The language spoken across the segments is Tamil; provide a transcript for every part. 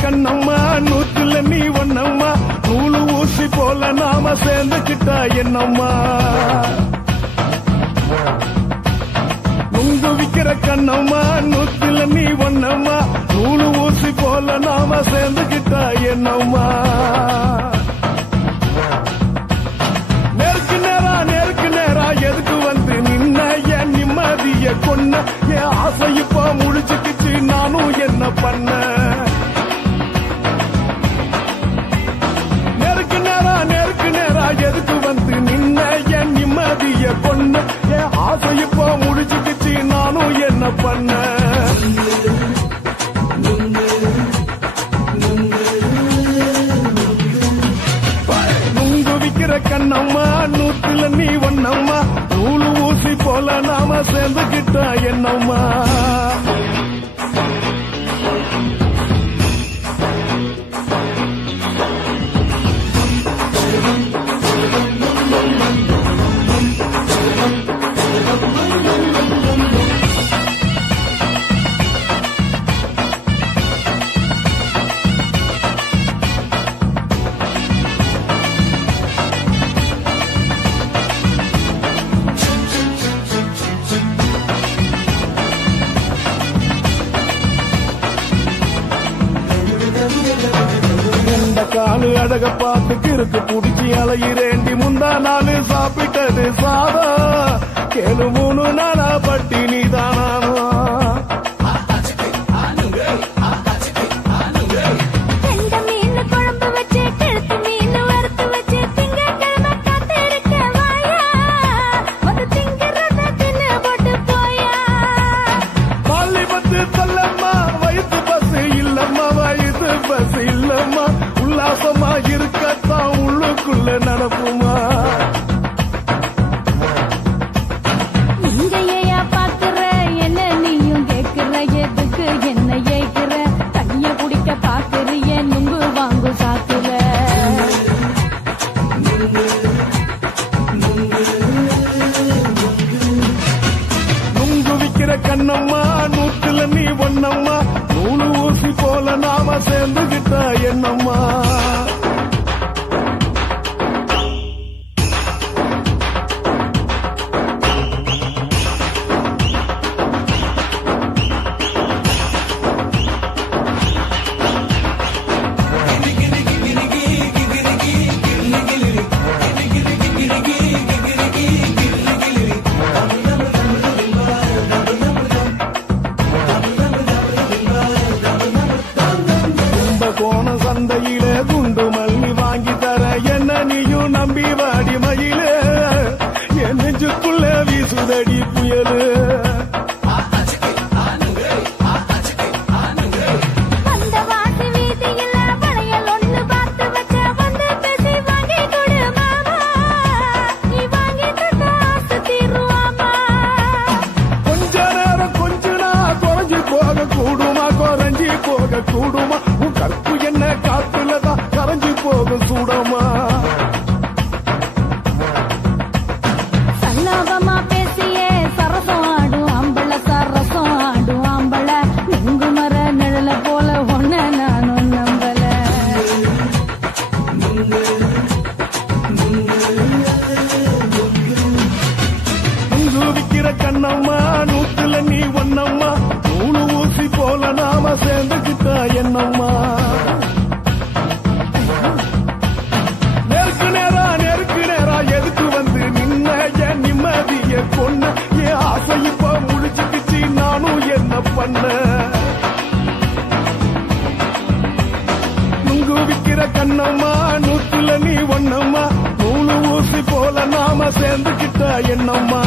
கண்ணம்மா நூத்துல நீ ஒன்னம்மா நூலு ஊசி போல நாம சேர்ந்துக்கிட்டா என்னம்மா நுங்கு விக்கிற கண்ணம்மா நூத்துல நீ ஒன்னம்மா நூலு ஊசி போல நாம சேர்ந்துக்கிட்டா என்னம்மா நேருக்கு நேரா எதுக்கு வந்து நின்ன என் நிம்மதிய கொன்ன என் ஆசை இப்ப முடிச்சுக்கிச்சு நானும் என்ன பண்ண எதுக்கு வந்து நின்ன என் நிம்மதிய கொன்ன என் ஆசை இப்போ முடிச்சுக்கிச்சு நானும் என்ன பண்ண நுங்கு விக்கிற கண்ணம்மா நூத்துல நீ ஒன்னம்மா நூலு ஊசி போல நாம சேர்ந்துக்கிட்டா என்னம்மா காலு அழக பார்த்து கிறுக்கு புடிச்சி அலையிறேண்டி முந்தா நாலு சாப்பிட்டது சாதம் கேளு 3 நாளா பட்டினி தானானோ சொல்லம்மா வயசு பஸ் இல்லம்மா வயசு பஸ் இல்லம்மா உல்லாசமா இருக்கத்தான் உள்ளுக்குள்ள நடப்புமா நீங்க பாக்குற என்ன நீயும் கேட்கிற எதுக்கு என்ன ஏய்க்கிற தண்ணிய குடிக்க பாக்குறிய நுங்கு வாங்கு சாக்குற நுங்கு விக்கிற கண்ணம்மா நூத்துல நீ ஒன்னம்மா நூலு ஊசி போல நாம சேர்ந்துகிட்டா என்னம்மா கோண சந்தையில குண்டு மல்லி வாங்கி தர என்ன நீயும் நம்பி வாடி மயில என் நெஞ்சுக்குள்ள வீசுதடி புயலு கொஞ்ச நேரம் கொஞ்ச நான் குறைஞ்சி போக கூடுமா குறைஞ்சி போக கூடுமா கற்பு என்ன காத்துலதான் கரைஞ்சு போகும் சூடமா சல்லாபமா பேசியே சரசம் ஆடும் ஆம்பள சரசம் ஆடும் ஆம்பள நுங்கு மர நிழல போல ஒன்ன நானும் நம்பல நுங்கு விக்கிற கண்ணம்மா நூத்துல நீ ஒன்னம்மா நூலு ஊசி போல நாம சேர்ந்துக்கிட்டா என்னம்மா நேருக்கு நேரா எதுக்கு வந்து நின்ன என் நிம்மதிய கொன்ன என் ஆசை இப்ப முடிச்சுக்கிச்சு நானும் என்ன பண்ண நுங்கு விக்கிற கண்ணம்மா நூத்துல நீ ஒன்னம்மா நூலு ஊசி போல நாம சேர்ந்துக்கிட்டா என்னம்மா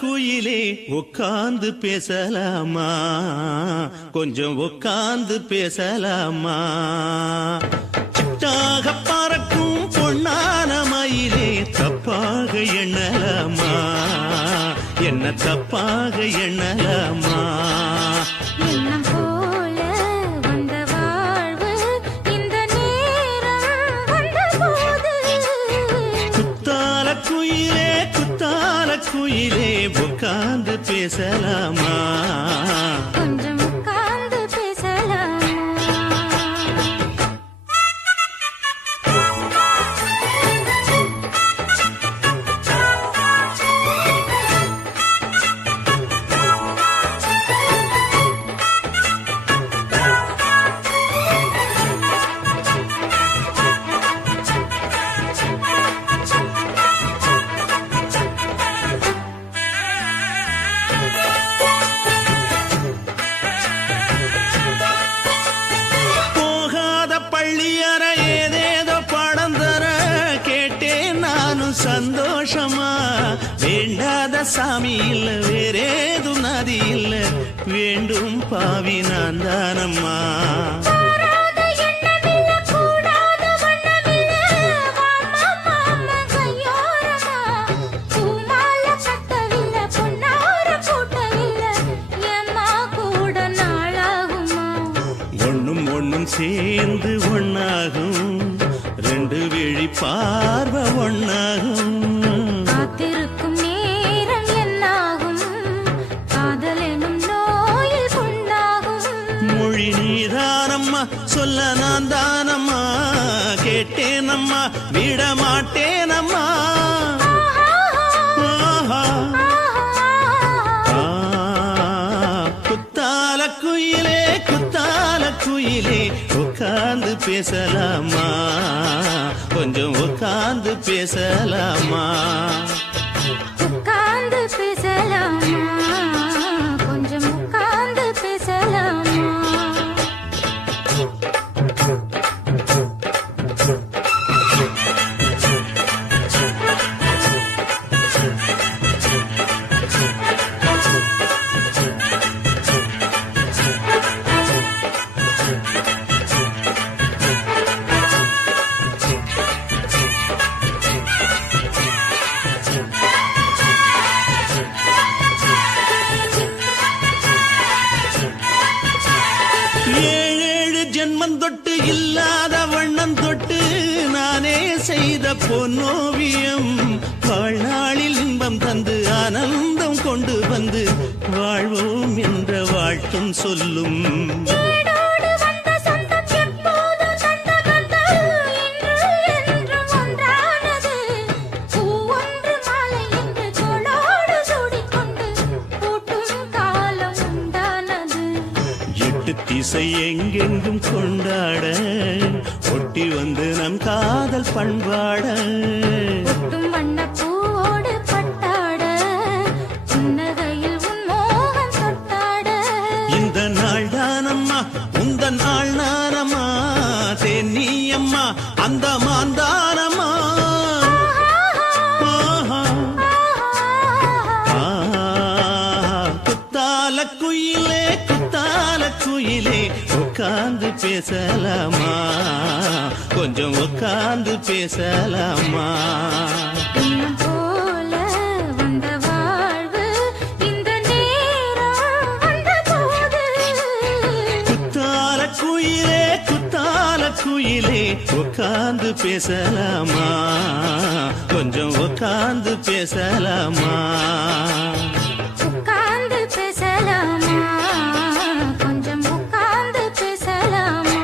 குயிலே உட்கார்ந்து பேசலாமா கொஞ்சம் உட்கார்ந்து பேசலாமா சிட்டாக பறக்கும் பொன்னான மயிலே தப்பாக எண்ணலாமா என்ன தப்பாக எண்ணலாமா எண்ணம் போல வந்த வாழ்வு இந்த நேரம் வந்தபோது குத்தால குயிலே உட்கார்ந்து பேசலாமா கொஞ்சம் உட்கார்ந்து பேசலாமா சந்தோஷமா வேண்டாத சாமி இல்ல வேறேது நதி இல்ல வேண்டும் பாவி நான் தானம்மா ஒண்ணும் ஒண்ணும் சேர்ந்து ஒண்ணாகும் ரெண்டு விழி பார்வை ஒண்ணாகும் காத்திருக்கும் நேரம் என்னாகும் காதல் எனும் நோயில் புண்ணாகும் மொழி நீதானம்மா சொல்ல நான் தானம்மா கேட்டேனம்மா விட மாட்டேனம்மா குத்தால குயிலே உட்கார்ந்து பேசலாமா கொஞ்சம் உட்கார்ந்து பேசலாமா உட்கார்ந்து பேசலாமா கொஞ்சம் உட்கார்ந்து பேசலாமா தொட்டு இல்லாத வண்ணம் தொட்டு நானே செய்த பொன்னோவியம் வாழ்நாளில் இன்பம் தந்து ஆனந்தம் கொண்டு வந்து வாழ்வோம் என்ற வாழ்த்தும் சொல்லும் திசை எங்கெங்கும் கொண்டாட ஒட்டி வந்து நம் காதல் பண்பாட வண்ண பூவோடு பட்டாட புன்னகையில் உன் மோகம் தொட்டாட இந்த நாள் தானம்மா உந்த நாள் நானம்மா தென்னியம்மா அந்த மாந்தானம்மா குயிலே உட்கார்ந்து பேசலாமா கொஞ்சம் உட்கார்ந்து பேசலாமா போல வந்த வாழ்வு இந்த நேரம் வந்தபோது குத்தால குயிலே உட்கார்ந்து பேசலாமா கொஞ்சம் உட்கார்ந்து பேசலாமா உட்கார்ந்து பேசலாமா கொஞ்சம் உட்கார்ந்து பேசலாமா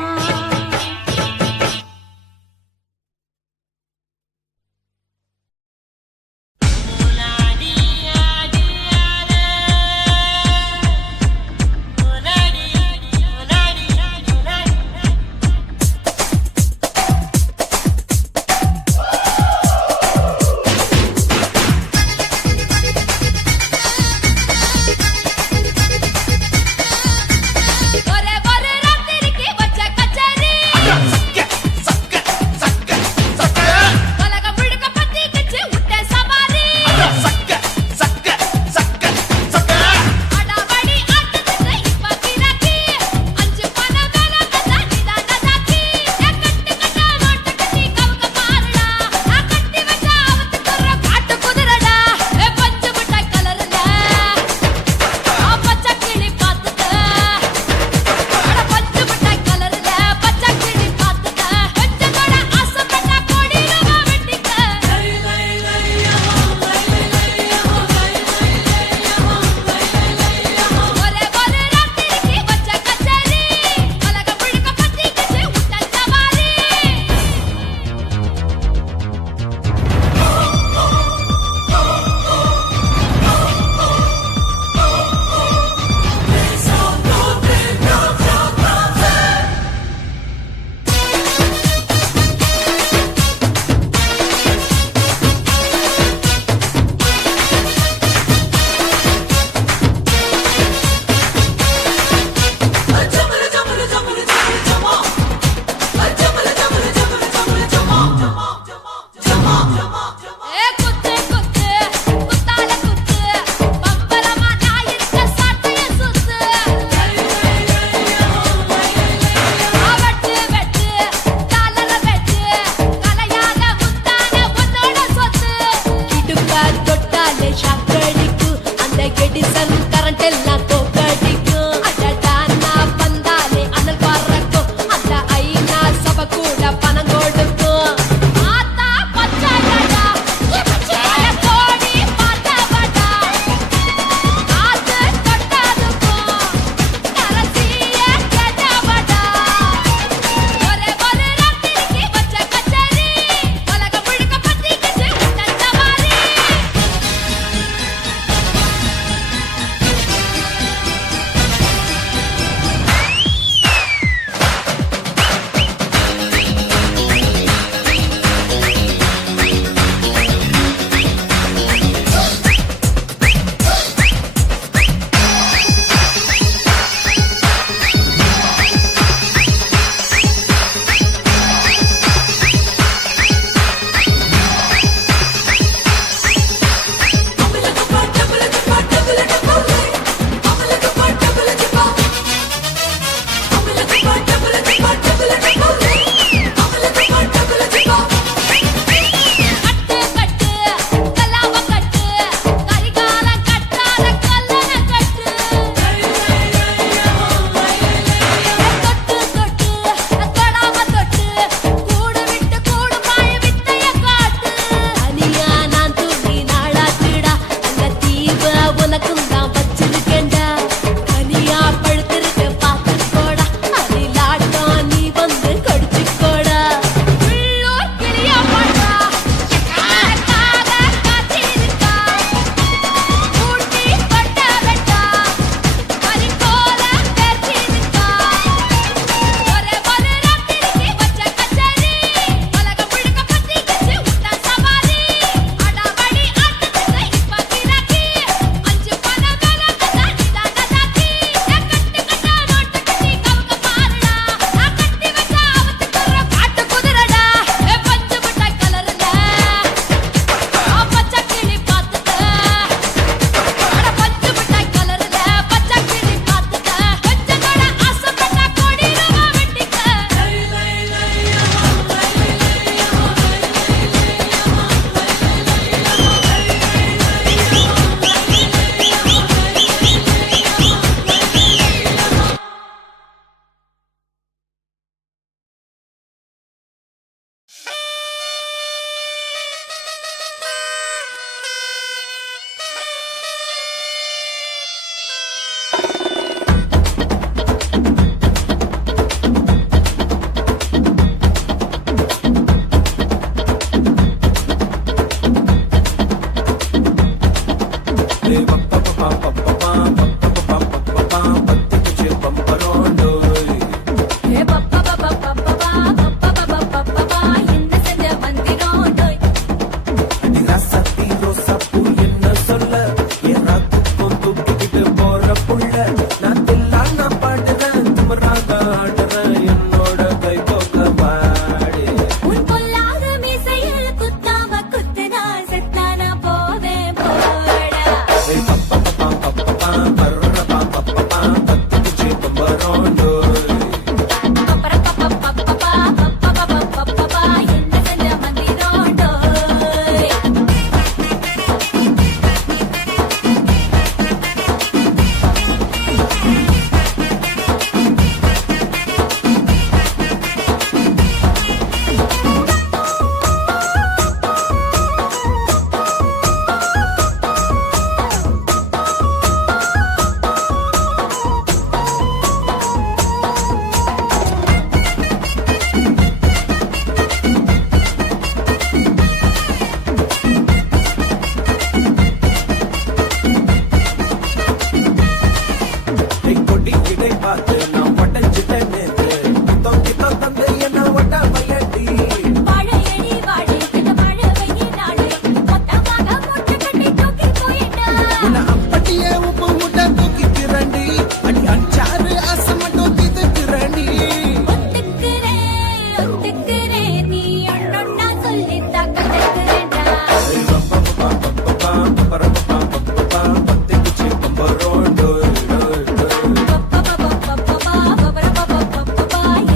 சொல்லி தாக்கத்துக்குறேன்டா.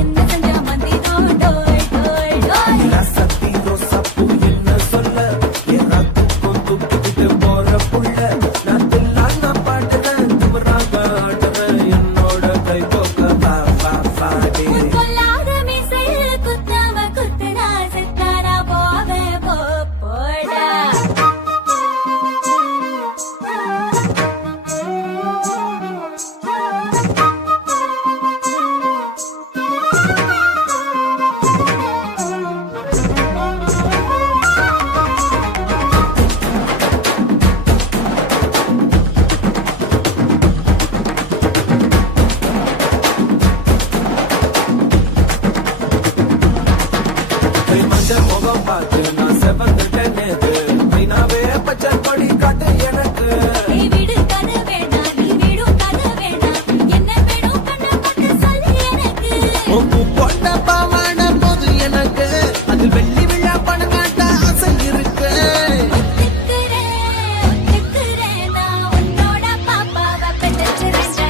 என்ன செஞ்சா மந்திரோ டோய் டோய் டோய். கொல்லாத மீசையில் குத்தாம குத்துனா செத்தானா போவே போடா. நீ விடு கதை வேணாம், நீ விடும் கதை வேணாம். என்ன வேணும் கண்ணை பார்த்து சொல்லு எனக்கு. ஒத்துக்கிறேன், நான் உன்னோட பாப்பாவை பெற்றெடுக்கிறேன்டா.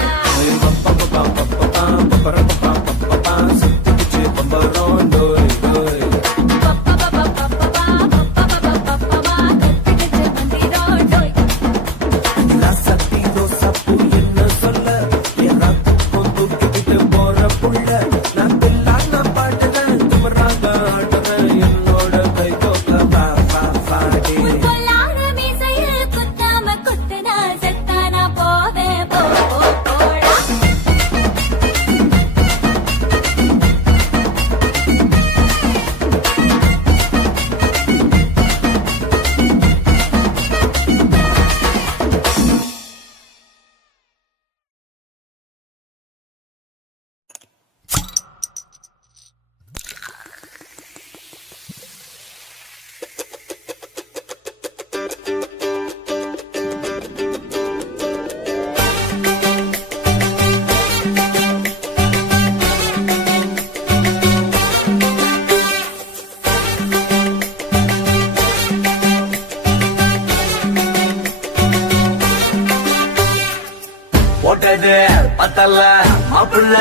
கத்துக்கிட்டு மந்திரோ டோய். கொல்லாத மீசையில் குத்தாம குத்துனா செத்தானா போவே போடா. போட்டது பத்தல்ல மாப்பிள்ள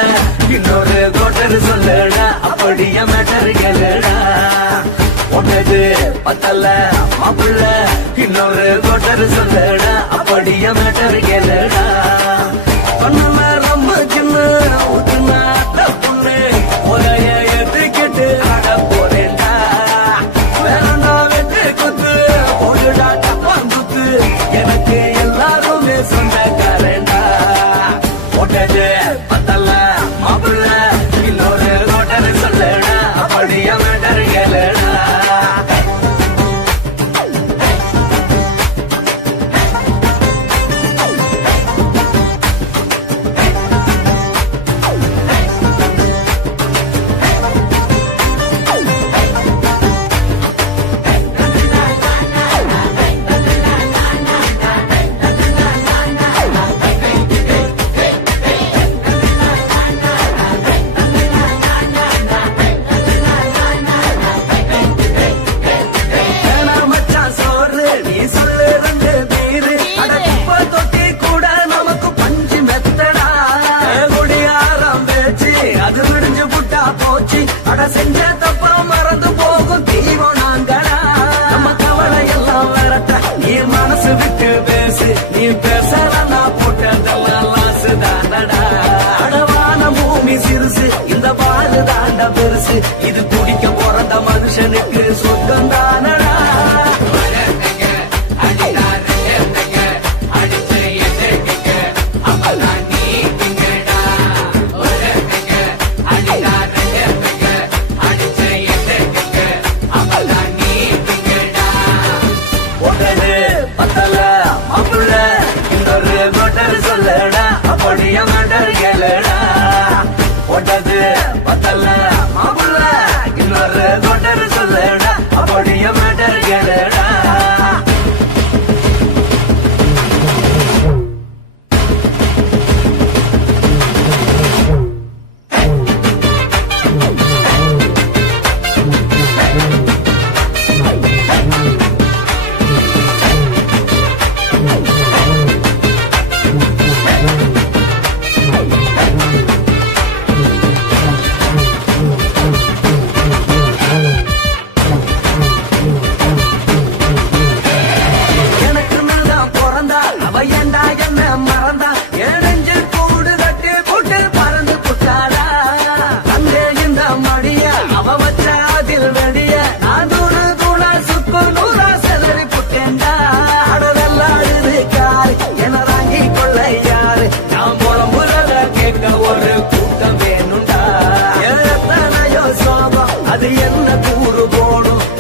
இன்னொரு கோட்டர் சொல்லுடா அப்படியே மேட்டர் கேளுடா. போட்டது பத்தல்ல மாப்பிள்ள இன்னொரு கோட்டர் சொல்லுடா அப்படியே மேட்டர் கேளுடா. பண்ண ரொம்ப சின்ன ஊத்துனா பொண்ணு ஒரைய ஏற்றுக்கிட்டு ஆட போறேன்டா. வேறண்டா வெட்டு குத்து போடுடா டப்பான் குத்து எனக்கு எல்லாருமே சொந்தக்காரண்டா. போட்டது பத்தல்ல மாப்பிள்ள இன்னொரு கோட்டர் சொல்லுடா அப்படியே மேட்டர் கேளுடா. வேணா மச்சான் சோறு நீ சொல்லு ரெண்டு பீரு அட குப்பை தொட்டி கூட நமக்கு பஞ்சு மெத்தடா. குடியாரம் பேச்சு அது விடிஞ்சு புட்டா போச்சு அட செஞ்ச தப்பா மறந்து போகும் தீவம் நாங்களா. நம்ம கவலை எல்லாம் வரட்ட நீ மனசு விட்டு பேசு நீ பேசலாம் நான் போட்டதெல்லாம் லாசு தானடா. அடவான பூமி சிறுசு இந்த பாலு தாண்ட பெருசு இது குடிக்க பிறந்த மனுஷனுக்கு சொந்தம் தானடா. போட்டது பத்தல மாப்பிள்ள இன்னொரு கோட்டர் சொல்லுடா அப்படியே மேட்டர் கேளுடா. போட்டது பத்தல மாப்பிள்ள இன்னொரு கோட்டர் சொல்லுடா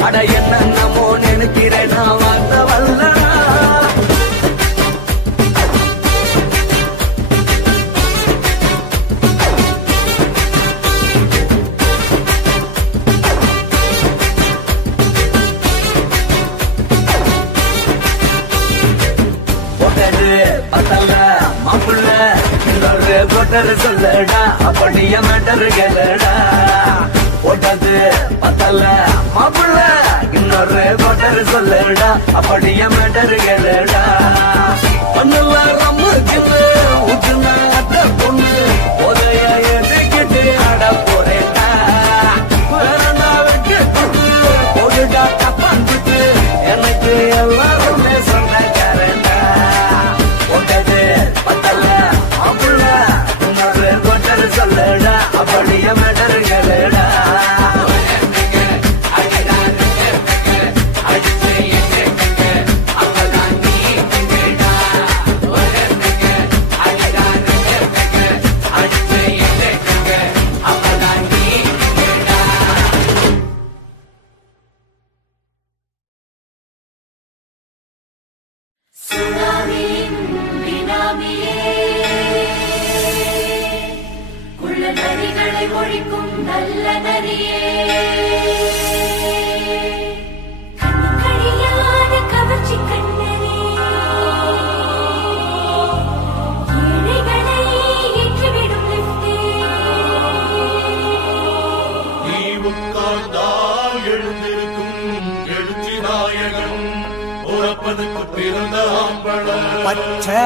அட என்னமோ நினைக்கிறேன் நான் வார்த்தை வல்லடா மாப்புள்ள இன்னொரு கொட்டரு சொல்லடா அப்படிய மேட்டரு கேளடா போட்டது பத்தல மாப்புள்ள இன்னொரு கொட்டரு சொல்லடா அப்படிய மேட்டரு கேளடா ஒன்னுல ரம்மு கிண்டு ஊத்துனா அட்ட பொண்ணு உதய எதுக்கிட்டு ஆட போறேடா வேறண்டா வெட்டு போடுடா தப்பாந்துட்டு எனக்கு எல்லாருமே சொன்ன கேரண்டா போட்டது பத்தல மாப்புள்ள இன்னொரு கொட்டரு சொல்லடா அப்படிய மேட்டரு கேளடா ஒழிக்கும் நல்ல நரியே கண்ணிக்கழியாத கவர்ச்சி கண்ணனே ஏழைகளை ஏற்றிவிடும் லிப்டே நீ உட்கார்ந்தால் எழுந்திருக்கும் எழுச்சி நாயகன் உறப்பதுக்கு பிறந்த ஆம்பள பச்சை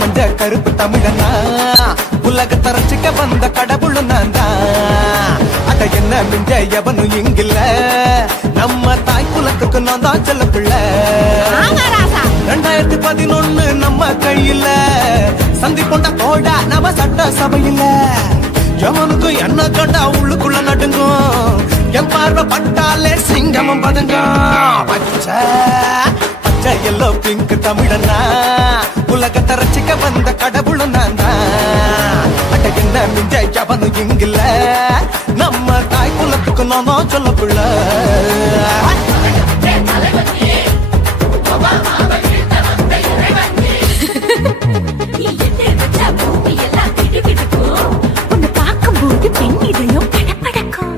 மஞ்ச கருப்பு தமிழனா உலகத்தை ரசிக்க வந்த கடவுள் நான் தான் அட என்ன மிஞ்ச எவனும் இங்கில்ல நம்ம தாய் குலத்துக்கு நான் தான் செல்ல பிள்ளை 2011 நம்ம கையில சந்தி கொண்ட தோடா நம்ம சட்ட சபையில எவனுக்கு என்ன கண்டா உள்ளுக்குள்ள நடுங்கும் என் பார்வை பட்டாலே சிங்கமம் பதுங்கும் பச்சை பச்சை எல்லோ பிங்க் தமிழனா உலகத்தை ரசிக்க வந்த கடவுள் நான் தான் அட என்ன மிஞ்ச எவனும் இங்கில்ல நம்ம தாய் குலத்துக்கு நான் தான் சொல்ல பிள்ளை உன்னை பார்க்கும்போது பெண் இதயம் படபடக்கும்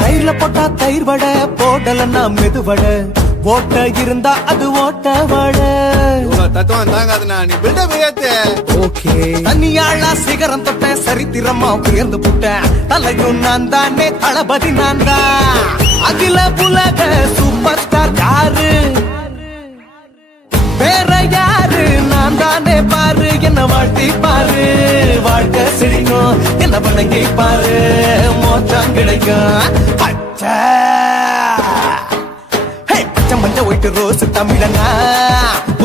தயிர்ல போட்டா தயிர் வடை போடலன்னா மெதுவட ஓட்ட இருந்தா அது ஓட்ட வடை தத்துவம் தாங்காதுண்ணா நீ பில்டப் ஏத்து ஓகே தனியாளா சிகரம் தொட்ட சரித்திரமா உயர்ந்து புட்டேன் தலையும் நான் தானே தளபதி நான் தான் அகில புலக சூப்பர் ஸ்டார் யாரு வேற யாரு நான் தானே பாரு என்ன வாழ்த்தி பாரு வாழ்க்கை சிரிக்கும் என்ன வணங்கி பாரு மோச்சம் கிடைக்கும் பச்சை பச்சை மஞ்ச ஒயிட்டு ரோஸ் தமிழனா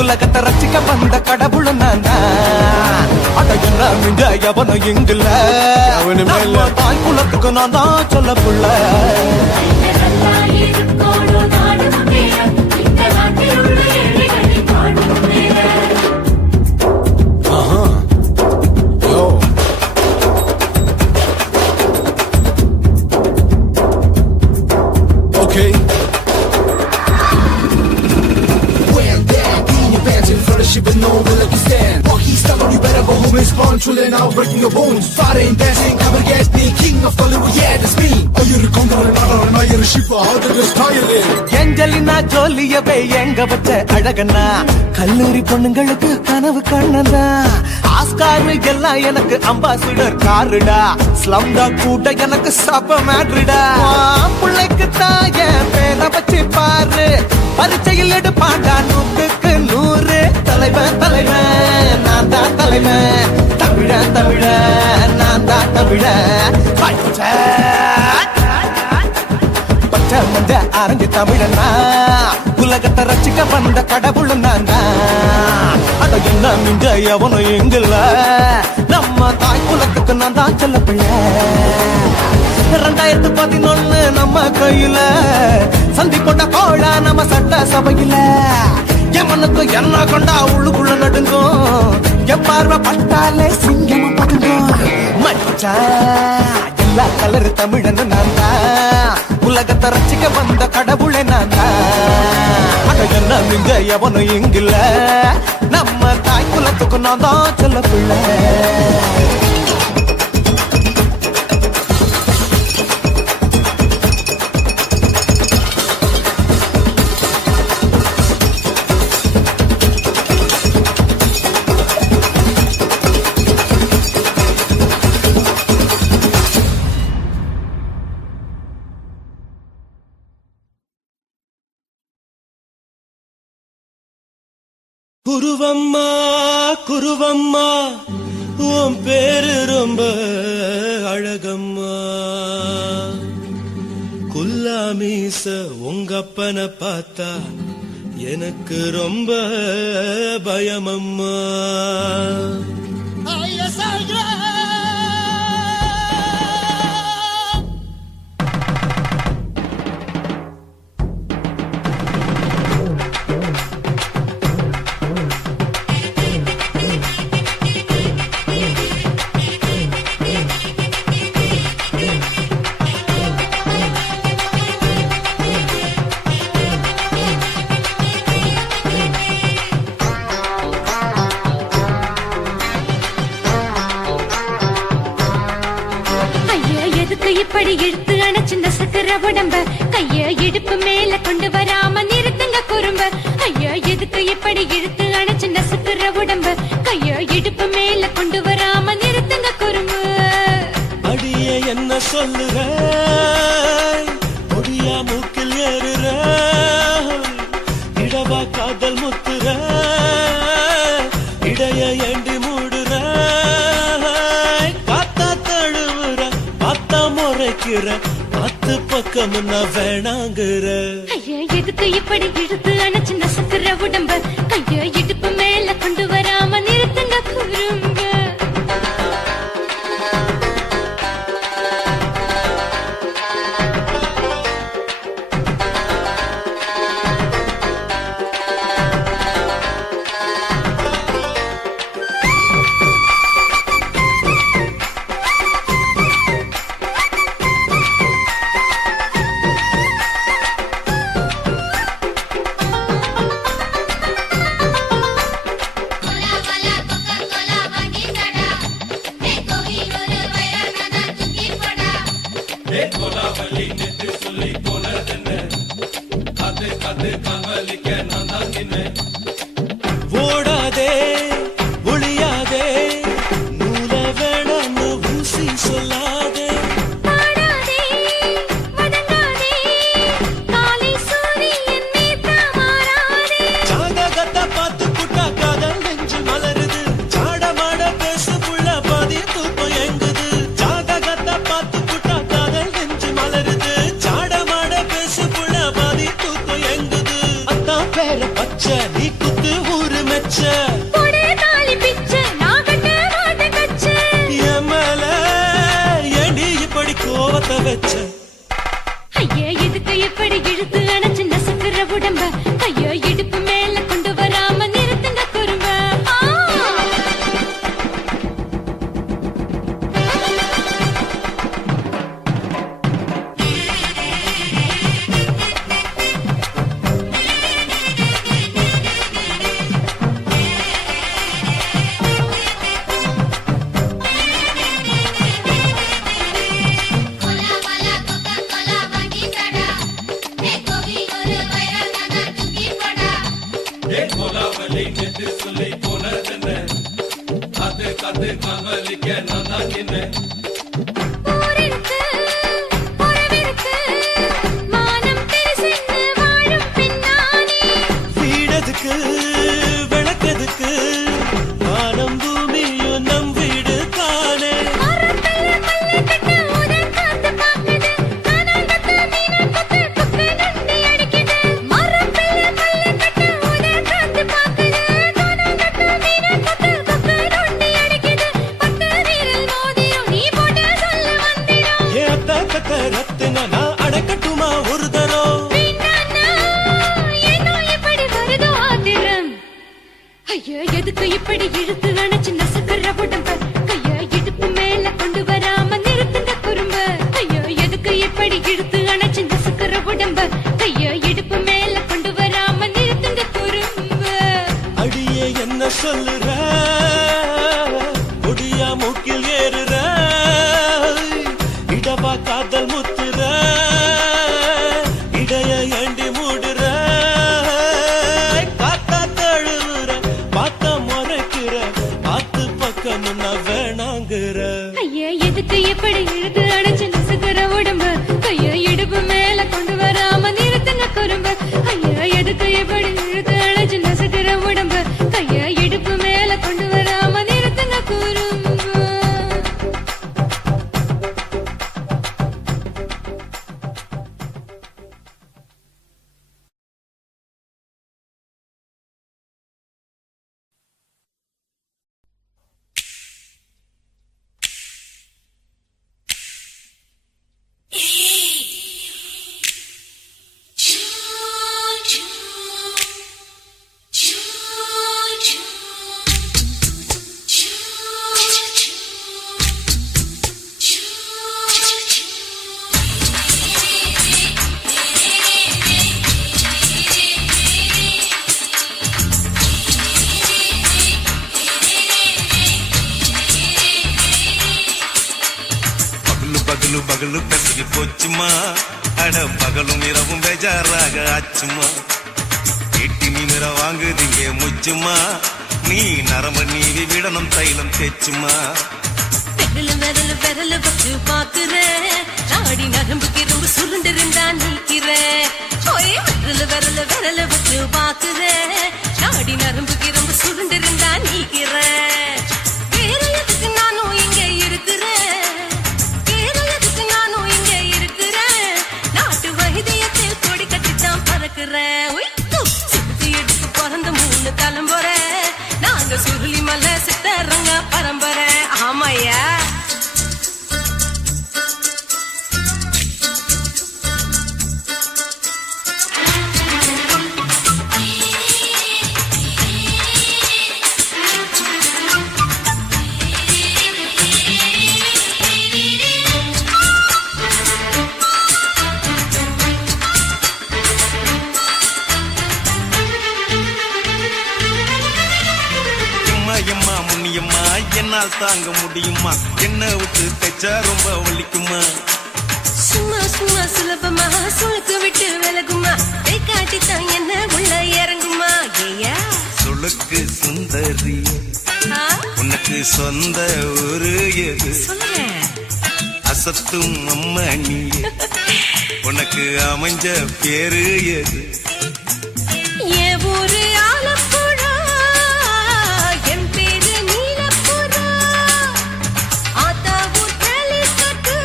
உலகத்தை ரசிக்க வந்த கடவுள் நான் தான் அட என்ன மிஞ்ச எவனும் இங்குல நம்ம தாய் குலத்துக்கு நான் தான் சொல்ல புள்ள Okay. Well, there, in your pants in front of shit, but no one like you stand. Walkie style on you better go home and spawn. Truly now breaking your bones. Fighting, dancing, cover gas, the king of Hollywood, yeah, that's me. Oh, you're a condor, and you're a ship, how did this tire live? Angelina ஜோலியவே எங்க வச்ச அழகனா கல்லூரி பொண்ணுங்களுக்கு கனவு கண்ணனா ஆஸ்கார் எல்லாம் எனக்கு அம்பாசிடர் காருடா ஸ்லம்டா கூட எனக்கு சப மேட்ருடா பிள்ளைக்கு தான் என் பேரை வச்சு பாரு பரீட்சையில் எடுப்பாண்டா 100க்கு 100 தலைவன் தலைவன் நான் தான் தலைவன் தமிழன் தமிழன் நான் தான் தமிழன் பச்சை பச்சை மஞ்ச ஆரஞ்சு தமிழனா உலகத்தை ரசிக்க வந்த கடவுள் நான் தான் அட என்ன மிஞ்ச எவனும் எங்குல நம்ம தாய் குலத்துக்கு நான் தான் செல்ல பிள்ளை 2011 நம்ம கையில சந்தி கொண்ட சபையில எமனுக்கு என்ன கொண்டா உள்ளுக்குள்ள நடுங்கும் என் பார்வை பட்டாலே சிங்கமா பதுங்கும் மச்சான் எல்லா கலர் தமிழன்னு நான் தான் உலகத்தை ரசிக்க வந்த கடவுளே நான் தான் என்ன மிஞ்ச எவனும் இங்கில்ல நம்ம தாய் குலத்துக்கு நான் தான் சொல்ல பிள்ளை குருவம்மா குருவம்மா உன் பேரு ரொம்ப அழகம்மா குல்லாமீச உங்க அப்பனை பார்த்தா எனக்கு ரொம்ப பயமம்மா இப்படி இழுத்து அணைச்சு நசுக்கிற உடம்ப கைய இடுப்பு மேல கொண்டு வராம நிறுத்துங்க குறும்ப ஐயா எதுக்கு இப்படி இழுத்து அணைச்சு நசுக்கிற உடம்ப கைய இடுப்பு மேல கொண்டு வராம நிறுத்துங்க குறும்பு அடிய என்ன சொல்லுற ஒடியா மூக்கில் ஏறுற இடவா காதல் முத்துற இடைய ஏண்டி மூடுற காத்தா தழுவுற பார்த்தா முறைக்கிற பத்து பக்கம் நான் வேணாங்குற ஐயா எதுக்கு இப்படி இழுத்து அணைச்சு நசுக்கிற உடம்ப கைய இடுப்பு மேல கொண்டு வராம நிறுத்துங்க குறும்ப ஓடாதே ஒளியாதே நூல வேணான்னு ஊசி சொல்லாதே ஜாதகத்தை பார்த்து புட்டா காதல் நெஞ்சு மலருது சாடமாட பேசு புள்ள பாதி தூக்கம் எங்குது ஜாதகத்தை பார்த்து புட்டா காதல் நெஞ்சு மலருது சாடமாட பேசு புள்ள பாதி தூக்கம் எங்குது அத்தான் பேர பச்சை நீ குத்து ஊரு மெச்ச கோவத்தை வச்ச ஐயா எதுக்கு இப்படி இழுத்து அணைச்சு நசுக்கிற உடம்ப கையோ இடுப்பு மேல கொண்டு வராம நிறுத்துங்க குறும்ப வீடதுக்கு விளக்கதுக்கு வானம் பூமியும் நம் வீடு தானே எப்படி இழுத்து அணைச்சு நசுக்கிற உடம்ப கைய இடுப்பு மேல கொண்டு வராம நிறுத்துங்க குறும்ப ஐயோ எதுக்கு எப்படி இழுத்து அணைச்சு நசுக்கிற உடம்ப கைய இடுப்பு மேல கொண்டு வராம நிறுத்துங்க குறும்ப அடியே என்ன சொல்லுற முடியா மூக்கில் ஏறுற இடவா காதல் முத்துற இடைய ஏண்டி மூடுற காத்தா தழுவுற பார்த்த முறைக்கிற பார்த்து பக்கம் நான் வேணாங்கிற ஐயா எதுக்கு எப்படி இழுத்து அணைச்சு நசுக்கிற உடம்ப கைய இடுப்பு மேல கொண்டு வராம நிறுத்துங்க குறும்ப ஐயா எதுக்கு எப்படி இழுத்து அணைச்சு நசுக்கிற உடம்ப கைய இடுப்பு மேல கொண்டு வராம நிறுத்துங்க குறும்ப பகலு பகலு பெசகி போச்சுமா அட பகலும் இரவும் பேஜாராக ஆச்சுமா எட்டி நிமிர வாங்குதீங்க முச்சுமா நீ நரம்ப நீவி விடணும் தைலம் தேச்சுமா விரல விரல வச்சு பாக்குறேன் நாடி நரம்புக்கு ரொம்ப சுருண்டிருந்தா நீக்கிறேன் விரல விரல வச்சு பாக்குறேன் நாடி நரம்புக்கு ரொம்ப சுருண்டிருந்தா நீக்கிறேன் வேற எதுக்கு நானும் இங்க இருக்கிறேன் வேற எதுக்கு நானும் இங்க இருக்கிறேன் நாட்டு வைத்தியத்தில் கொடி கட்டித்தான் பறக்கிறேன் சுத்தி எடுத்து பிறந்த 3 தலைமுறை நாங்க சுருளி மலை சித்தரங்க பரம்பரை ஆமாய்யா எம்மா முன்னியம்மா என்னால் தாங்க முடியுமா என்ன விட்டு தைச்சா ரொம்ப வலிக்குமா சும்மா சும்மா சுலபமா சுளுக்கு விட்டு விலகுமா கை காட்டித்தான் என்ன உள்ள இறங்குமா ஏயா சுளுக்கு சுந்தரி உனக்கு சொந்த ஊரு எது சொல்றேன் அசத்தும் அம்மா நீ உனக்கு அமைஞ்ச பேரு எது என் ஊரு ஆலப்புழா என் பேரு நீலப்புறா ஆத்தா ஊர் தலிக்கட்டு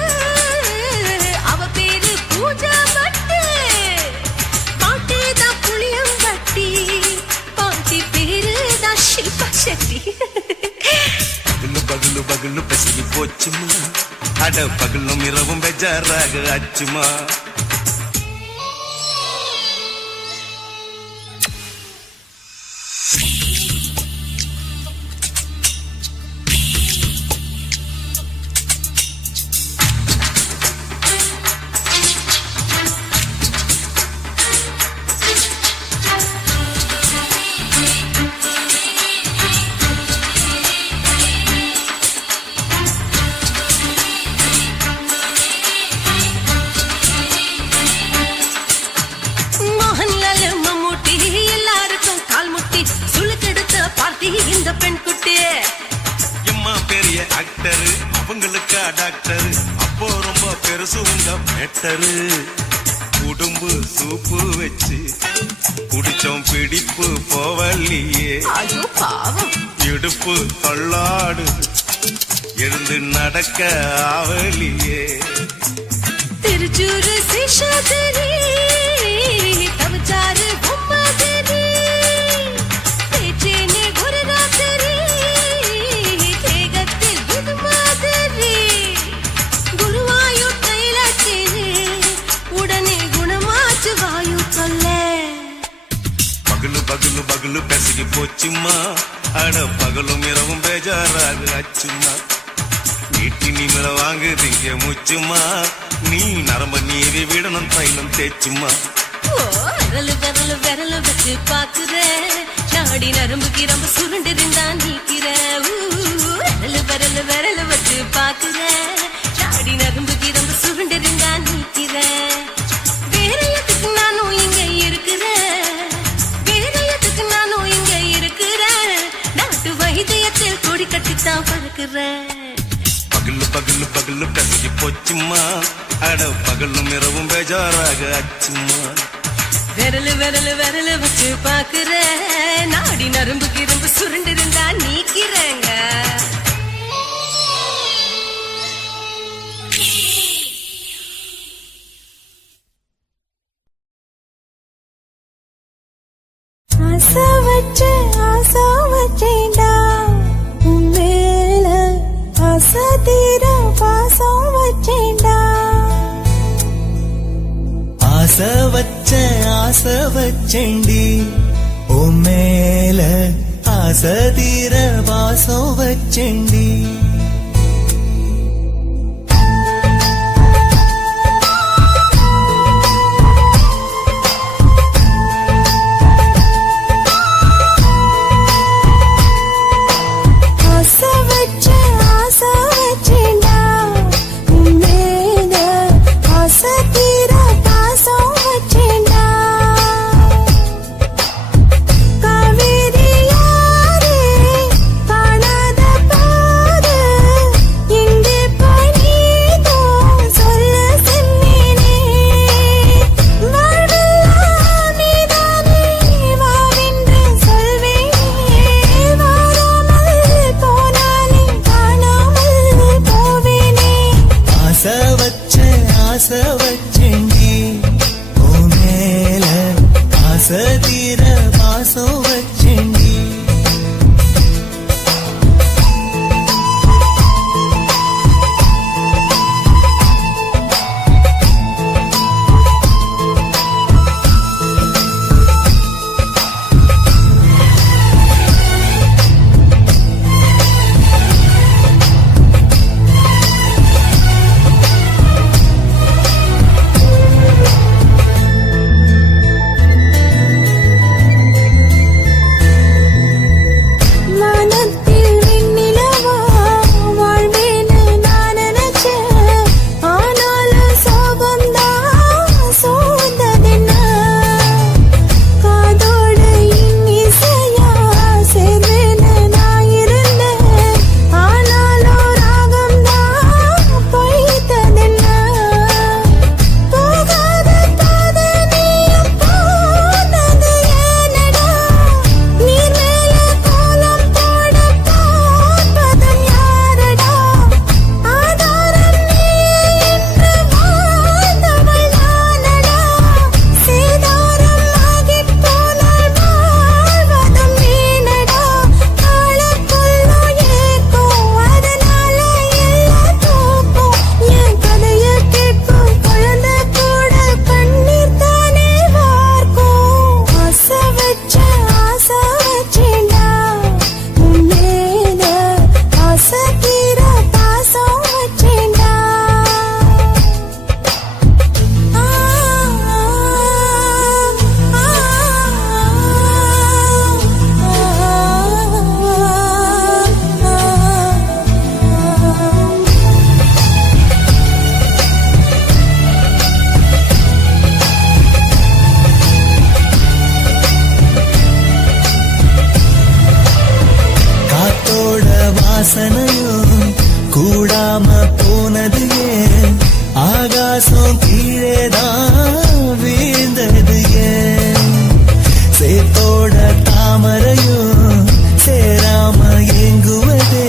அவ பேரு பூஜா பட்டு பாட்டிதான் புளியம்பட்டி பாட்டி பேரு தான் ஷில்பா செட்டி பகலு பகலு பகலு பெசகி போச்சுமா அட பகலும் இரவும் பெஜாராக ஆச்சுமா மோகன்லால் மம்மூட்டி எல்லாருக்கும் கால் முட்டி சுளுக்கெடுத்த பார்ட்டி இந்த பெண் குட்டி எம்மா பெரிய ஆக்டரு அவங்களுக்கா டாக்டரு அப்போ ரொம்ப பெருசு உங்க மேட்டரு உடம்பு சூப்பு வச்சு குடிச்சோம் பிடிப்பு போவல்லையே ஐயோ பாவம் இடுப்பு தள்ளாடு எழுந்து நடக்க ஆவலியே திருச்சூரு சேஷாதிரி தவச்சாரு பொம்மாதிரி பேச்சேனே ஒரு ராத்திரி தேகத்தில் இது மாதிரி குருவாயூர் தைலச்சேரி உடனே குணமாச்சு வாயு சொல்ல பகலு பகலு பகலு பெசகி போச்சுமா அட பகலும் இரவும் பேஜாராக அச்சுமா வீட்டி நிமிர வாங்குதீங்க முச்சுமா நீ நரம்ப நீவி விடணும் தைலம் தேச்சுமா விரலு விரலு விரலு வச்சு பாக்குற நாடி நரம்பு கிரம்பு சுருண்டு இருந்தா நீக்கிற விரலு விரலு விரலு வச்சு பாக்குற நாடி நரம்பு கிரம்பு சுருண்டு இருந்தா நீக்கிற வேற எதுக்கு நானும் இங்க இருக்கிற வேற எதுக்கு நானும் இங்க இருக்கிற நாட்டு வைத்தியத்தில் கொடி கட்டித்தான் பறக்குற பகலு பகலு பகலு கசகி போச்சுமா அட பகலும் இரவும் பேஜாராக அச்சுமா விரலு விரலு விரலு வச்சு பாக்குற நாடி நரம்பு கிரம்பு சுருண்டு இருந்தா நீக்கிறேங்க ஆசை வச்சேண்டா உன் மேல ஆசை தீர பாசம் வச்சேண்டா ஆசை வச்சேண்டி ஓ மேல ஆசை தீர வாசம் வச்சேண்டி வாசனையும் கூடாம போனது ஏன் ஆகாசம் கீழேதான் வீழ்ந்தது ஏன் சேத்தோட தாமரையும் சேராம ஏங்குவதே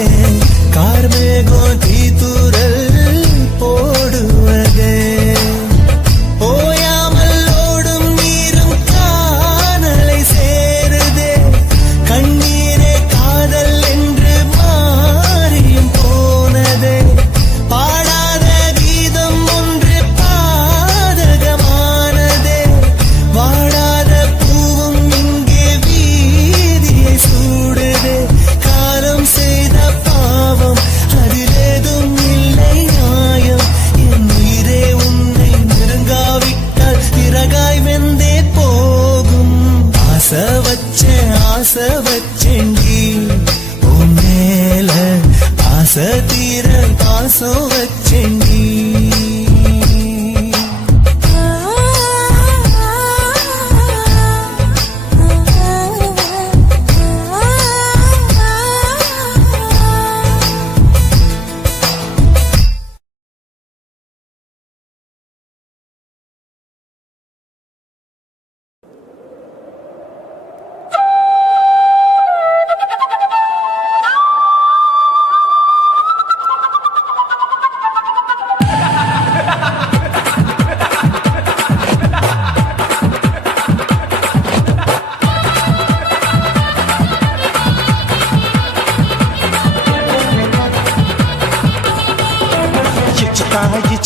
கார்மேகம் தீத்துரல் போடுவதே ஓயாமல் ஓடும் நீரும் காணலை சேருதே கண்ணீரே காதல் என்று மாறுதே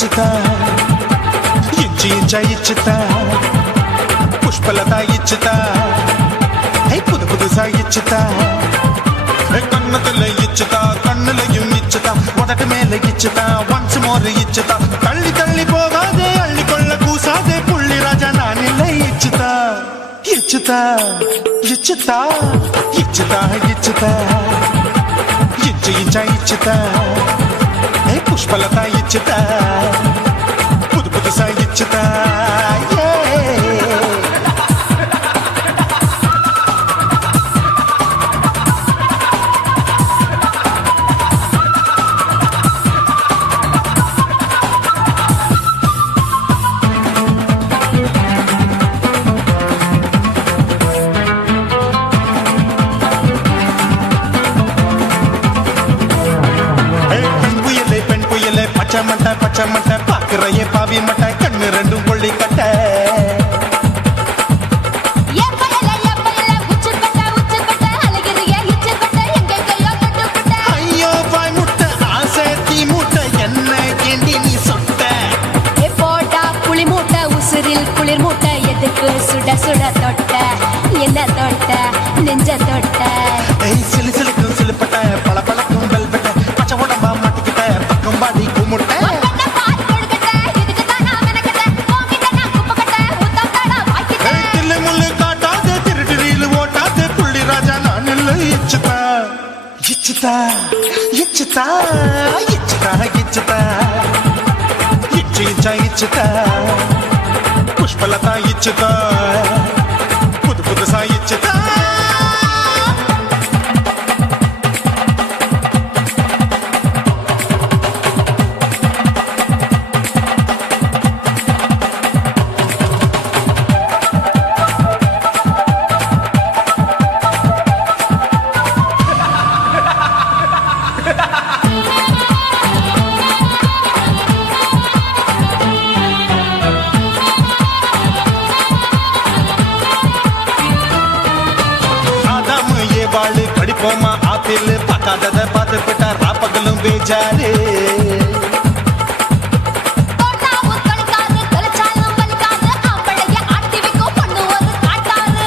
ఇచ్చుతా ఇంచి ఇంచ ఇచ్చుతా పుష్పలత ఇచ్చుతా புது புதுசா இச்சுதா கண்ணத்துல இச்சுதா கண்ணுலையும் இச்சுதா உதட்டு மேல இச்சுதா ஒன்ஸ் மோர் இச்சுதா தள்ளி தள்ளி போகாதே அள்ளி கொள்ள கூசாதே புள்ளி ராஜா நான் இல்லை இச்சுதா இச்சுதா இச்சுதா இச்சுதா இச்சுதா இச்சு இச்சா இச்சுதா புஷ்பலதா இச்சுதா புது புதுசா இச்சுதா பச்சை மட்டை பாக்குறையே பாவி மட்டை கண்ணு ரெண்டும் கொள்ளி கட்ட ஐயோ பாய் முட்டை ஆசை தீ மூட்டை என்ன கேண்டி நீ சொட்ட போட்டா புளி மூட்டை உசுரில் குளிர் மூட்டை எதுக்கு சுட சுட தொட்ட என்ன தொட்ட நெஞ்ச தொட்ட சிலு சிலுக்கும் சிலுப்பட்ட பல பழக்கும் வெல்வெட்ட பச்சை உடம்பா மாட்டிக்கிட்ட பக்கம் பாடி குமுட்ட இச்சுதா இச்சுதா இச்சுதா இச்சுதா இச்சு இச்சா இச்சுதா புஷ்பலதா இச்சுதா புது புதுசா இச்சுதா படிப்போமா ஆப்பிள் பார்க்காதத பார்த்து விட்டா ராப்பகலும் பேஜாரு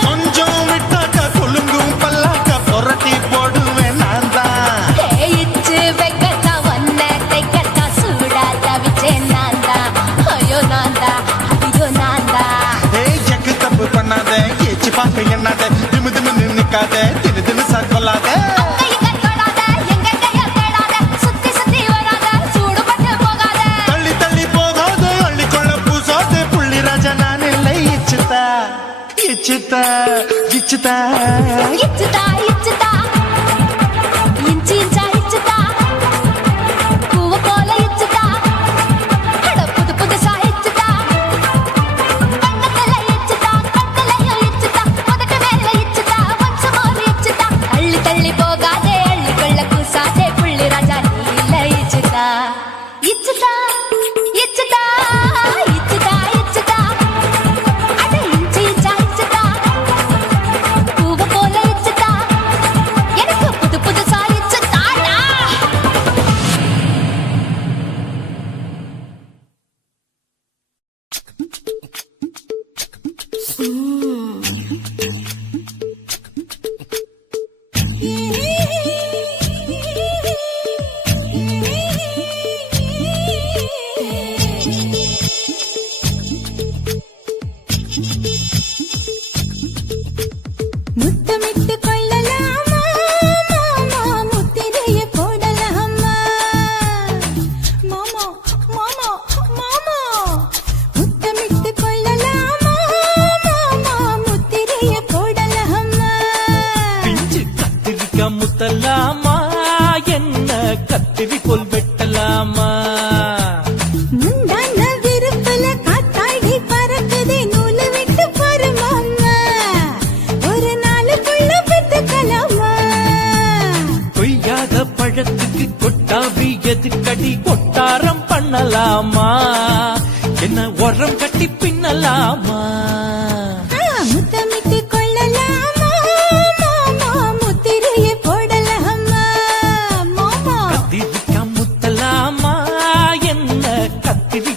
கொஞ்சம் விட்டாக்க கொழுங்கும் பல்லாக்க புரட்டி போடுவேன் நான் தான் எக்கு தப்பு பண்ணாத ஏச்சு பார்க்க என்னாத திமு திமு நின்னுக்காத தினு தினு சாக்கொள்ளாத தள்ளி தள்ளி போகாத அள்ளி கொள்ள பூசாத புள்ளி ராஜா நான் இல்லை இச்சுதா இச்சுதா இச்சுதா இச்சுதா இச்சுதா இன்ச்சி இன்ச்சா இச்சுதா பூவ போல இச்சுதா அட புது புதுசா இச்சுதா கண்ணத்துல இச்சுதா கண்ணுலயும் இச்சுதா உதட்டு மேல இச்சுதா ஒன்ஸ் மோர் இச்சுதா தள்ளி தள்ளி போகாதே அள்ளி கொள்ள கூசாதே புள்ளி ராஜா நீ இல்ல இச்சுதா இச்சுதா இச்சுதா இச்சுதா இச்சுதா அட இன்ச்சி இன்ச்சா இச்சுதா பூவ போல இச்சுதா எனக்கு புது புதுசா இச்சுதாடா முத்தமிட்டு கொள்ளலாமா மாமா முத்திரைய போடலாமா மாமா மாமா மாமா முத்தமிட்டு கொள்ளலாமா மாமா முத்திரைய போடலாமா பிஞ்சு கத்திரிக்கா முத்தலாமா என்ன கத்திரி போல் வெட்டலாமா முந்தான விருப்பல காத்தாடி பறக்குதே நூலு விட்டு பாரு மாமா ஒரு நாளுக்குள்ள பெத்துக்கலாமா கொய்யாத பழத்துக்கு கொட்டாவி எதுக்கடி கொட்டாரம் பண்ணலாமா என்ன உரம் கட்டி பின்னலாமா முத்தமிட்டு கொள்ளலாமா மாமா முத்திரைய போடலாமா மாமா கத்திரிக்கா முத்தலாமா என்ன கத்திரி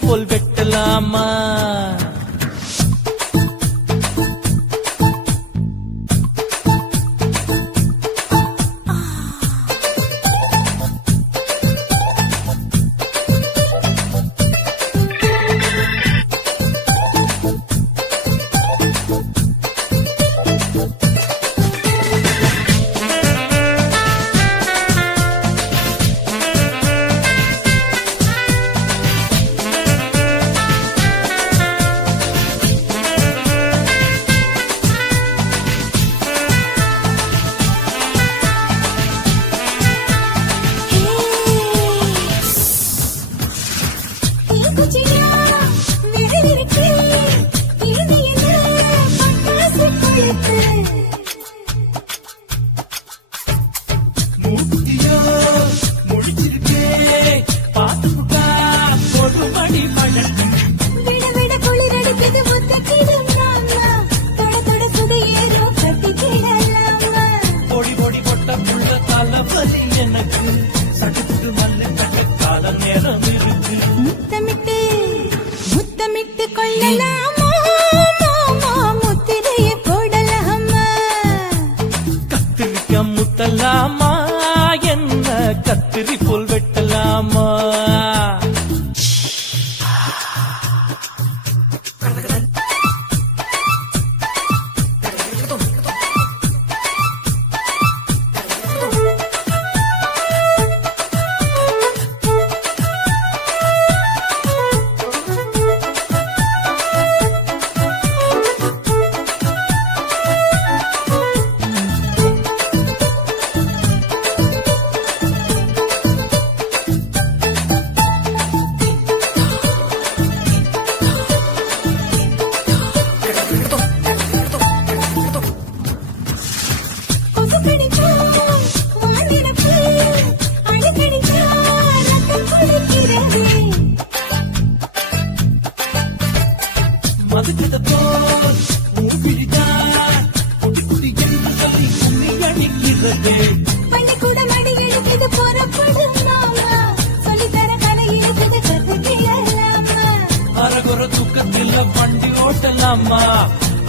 பண்ணலாமா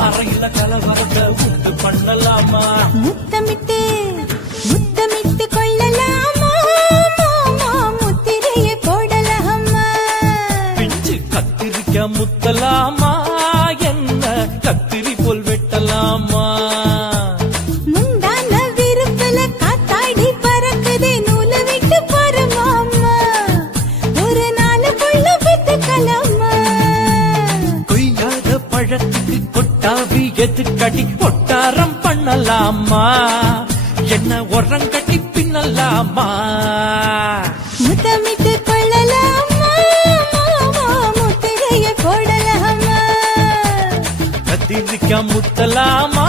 அறையில கலவரத்தை உண்டு பண்ணலாமா முத்தமிட்டு முத்தமிட்டு கொள்ளலாமா முத்திரையை போடலாமா பிஞ்சு கத்திரிக்க முத்தலாமா என்ன கத்திரி போல் வெட்டலாமா முந்தான விருப்பல காத்தாடி பறக்குதே நூல விட்டு போறமாமா ஒரு நாளுக்குள்ள விட்டுக்கலாமா கொய்யாத பழத்துக்கு கொட்டாவி எதுக்கடி ஒட்டாரம் பண்ணலாமா என்ன உரங்கட்டி பின்னலாமா முத்தமிட்டு கொள்ளலாமா முத்திரையை போடலாமா கத்திரிக்க முத்தலாமா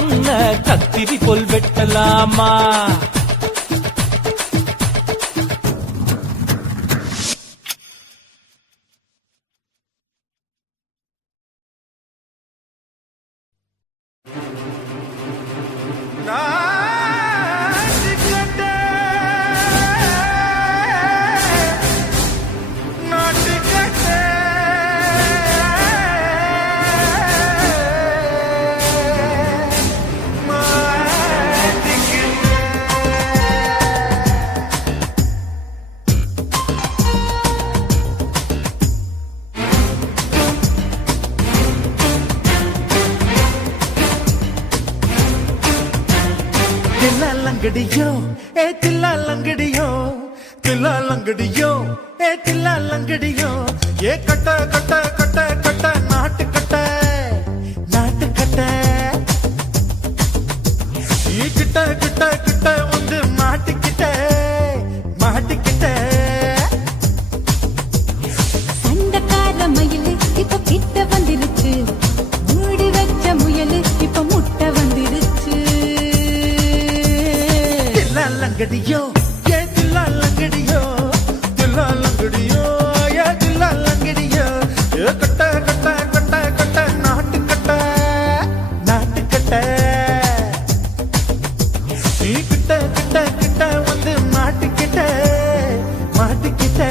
என்ன கத்திரி போல் வெட்டலாமா தில்லாலங்கடியோ ஏ தில்லாலங்கடியோ தில்லாலங்கடியோ ஏ தில்லாலங்கடியோ ஏ கட்ட கட்ட கட்ட கட்ட நாட்டு கட்ட நாட்டு கட்ட ஈ கிட்ட கிட்ட கிட்ட வந்து மாட்டிக்கிட்ட மாட்டிக்கிட்ட சண்டக்கார மயிலு இப்ப கிட்ட வந்துருச்சு மூடி வச்ச முயலு இப்ப முட்டை வந்துருச்சு தில்லாலங்கடியோ ஏ தில்லாலங்கடியோ தில்லாலங்கடியோ ஏ தில்லாலங்கடியோ ஏ கட்ட கட்ட கட்ட கட்ட நாட்டு கட்ட நாட்டு கட்ட நீ கிட்ட கிட்ட கிட்ட வந்து மாட்டிக்கிட்ட மாட்டிக்கிட்ட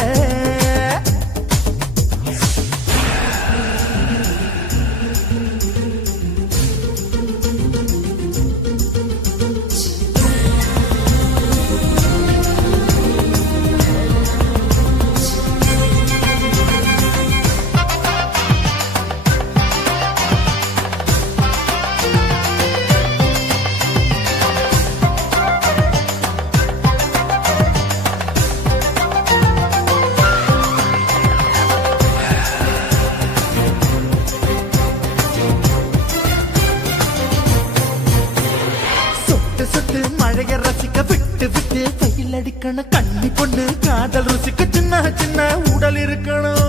சொட்டு சொட்டு மழைய ரசிக்க விட்டு விட்டு வெயில் அடிக்கணும் கண்ணி பொண்ணு காதல் ருசிக்க சின்ன சின்ன உடல் இருக்கணும்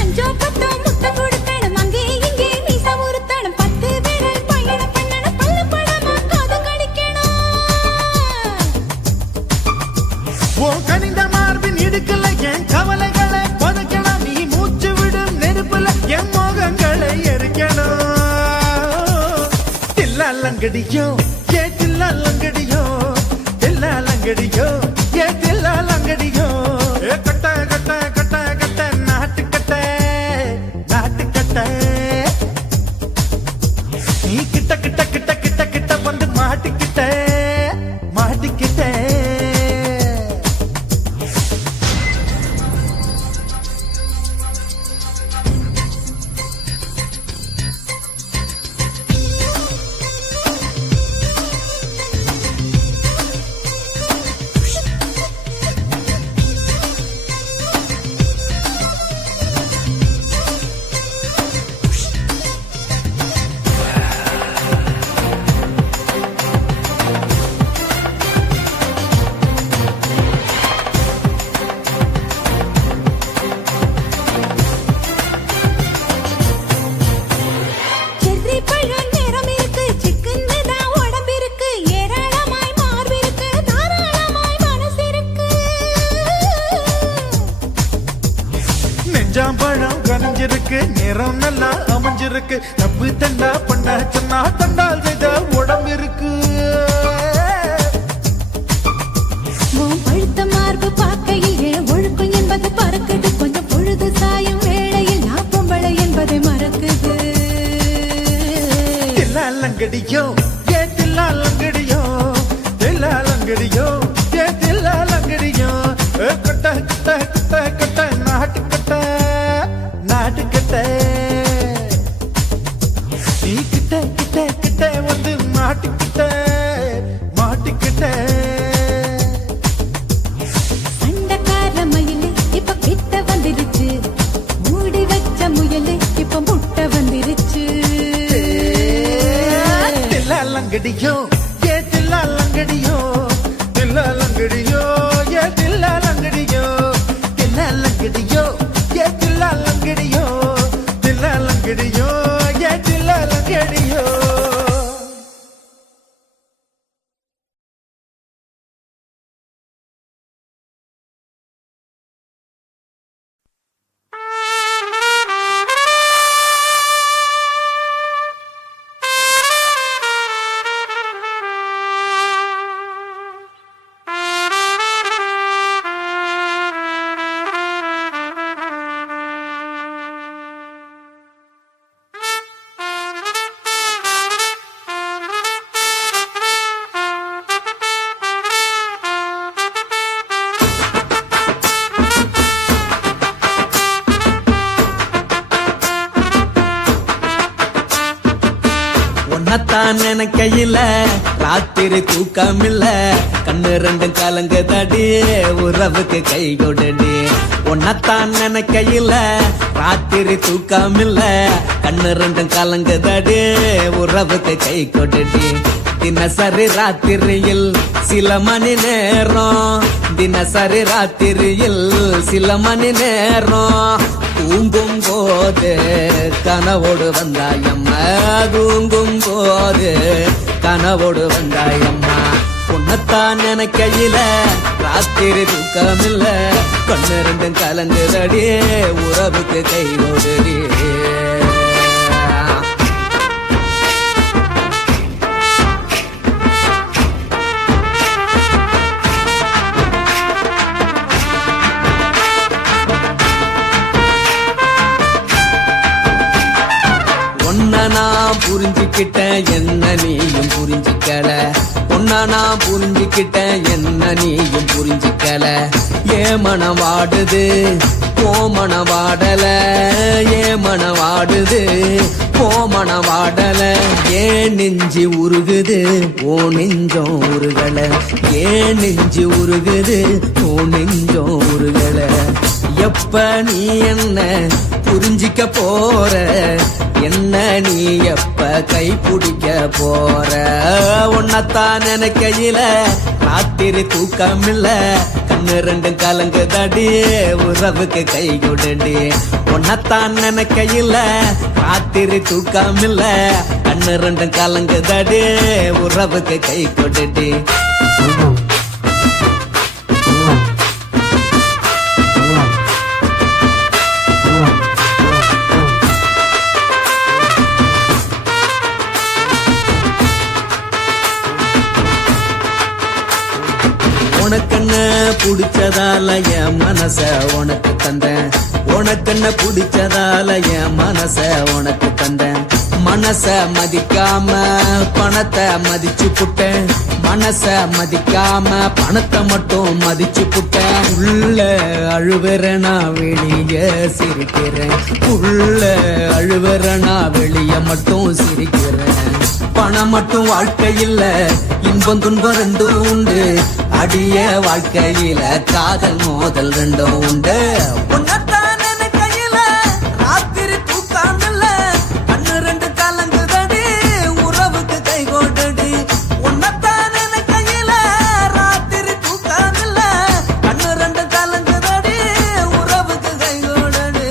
அஞ்சோ பத்தோ முட்டை கொடுக்கணும் அங்கே இங்கே மீச உறுத்தணும் 10 விரல் பயணம் பண்ணணும் பல்லு படமா காது கடிக்கணும் ஓ கனிந்த மார்பின் இடுக்கல என் கவலைகளை பதுக்கணும் நீ மூச்சு விடும் நெருப்புல என் மோகங்களை எரிக்கணும் தில்லாலங்கடியோ ஏ தில்லாலங்கடியோ தில்லாலங்கடியோ ஏ தில்லாலங்கடியோ ஏ கட்ட கட்ட கட்ட கட்ட நாட்டு கட்ட நாட்டு கட்ட நீ கிட்ட கிட்ட கிட்ட கிட்ட கிட்ட வந்து மாட்டிக்கிட்ட மாட்டிக்கிட்ட செர்ரி பழம் நிறம் இருக்கு சிக்கன்னு தான் உடம்பு இருக்கு ஏராளமாய் மார்பு இருக்கு தாராளமாய் மனசு இருக்கு நெஞ்சாம்பழம் கனிஞ்சிருக்கு நிறம் நல்லா அமைஞ்சிருக்கு தப்பு தண்டா பண்ண சொன்னா தண்டால் செய்த உடம்பு இருக்கு உன் பழுத்த மார்பு பார்க்கையில் ஏன் ஒழுக்கம் என்பது பறக்குது கொஞ்சம் பொழுது சாயம் தில்லாலங்கடியோ ஏ தில்லாலங்கடியோ தில்லாலங்கடியோ ஏ தில்லாலங்கடியோ கட்ட கட்ட கட்ட கட்ட நாட்டுக்கட்ட நாட்டுக்கட்ட நீ கிட்ட கிட்ட கிட்ட வந்து மாட்டுக்கிட்ட மாட்டுக்கிட்ட சண்டக்கார மயிலு இப்ப கிட்ட வந்துருச்சு மூடி வச்ச முயலு இப்ப முட்டை வந்துருச்சு தில்லாலங்கடியோ ஏ தில்லாலங்கடியோ தில்லாலங்கடியோ ஏ தில்லாலங்கடியோ தில்லாலங்கடியோ ஏ தில்லாலங்கடியோ தில்லாலங்கடியோ ஏ தில்லாலங்கடியோ உன்னத்தான் நினைக்கையில ராத்திரி தூக்கமில்ல கண்ணு ரெண்டும் கலங்குதடி உறவுக்கு கை கொடுடி உன்னத்தான் நினைக்கையில ராத்திரி தூக்கமில்ல கண்ணு ரெண்டும் கலங்குதடி உறவுக்கு கை கொடுடி தினசரி ராத்திரியில் சில மணி நேரம் தினசரி ராத்திரியில் சில மணி நேரம் தூங்கும் போது கனவோடு வந்தாயம்மா தூங்கும் போது கனவோடு வந்தாயம்மா உன்னத்தான் நினைக்கையில ராத்திரி தூக்கமில்ல கண்ணு ரெண்டும் கலங்குதடி உறவுக்கு கை கொடுடி நான் புரிஞ்சுக்கிட்டேன் என்ன நீயும் புரிஞ்சுக்கல ஒன்னா நான் புரிஞ்சுக்கிட்டேன் என்ன நீயும் புரிஞ்சுக்கல ஏ மனம் வாடுது போ மனம் வாடல ஏ மனம் வாடுது போ மனம் வாடல ஏன் நெஞ்சு உருகுது ஓ நெஞ்சம் உருகல ஏன் நெஞ்சு உருகுது ஓ நெஞ்சம் உருகல எப்ப நீ என்ன புரிஞ்சிக்க போற என்ன நீ எப்ப கை பிடிக்க போற உன்னத்தான் நினைக்கையில ராத்திரி தூக்கமில்ல கண்ணு ரெண்டும் கலங்குதடி உறவுக்கு கை கொடுடி உன்னத்தான் நினைக்கையில ராத்திரி தூக்கமில்ல கண்ணு ரெண்டும் கலங்குதடி உறவுக்கு கை கொடுடி உனக்கென்ன பிடிச்சதால என் மனச உனக்கு தந்தேன் உனக்கென்ன பிடிச்சதால என் மனச உனக்கு தந்தேன் மனச மதிக்காம பணத்தை மதிச்சு புட்டேன் மனச மதிக்காம பணத்தை மட்டும் மதிச்சு புட்டேன் உள்ள அழுவுற நான் வெளிய சிரிக்கிறேன் உள்ள அழுவுற நான் வெளிய மட்டும் சிரிக்கிறேன் பணம் மட்டும் வாழ்க்கையில் இன்பம் துன்பம் ரெண்டும் உண்டு அடிய வாழ்க்கையில காதல் மோதல் ரெண்டும் உண்டு உன்னத்தான் நினைக்கையில ராத்திரி தூக்கமில்ல கண்ணு ரெண்டு கலங்குதடி உறவுக்கு கை கொடுடி உன்னத்தான் நினைக்கையில ராத்திரி தூக்கமில்ல கண்ணு ரெண்டு கலங்குதடி உறவுக்கு கை கொடுடி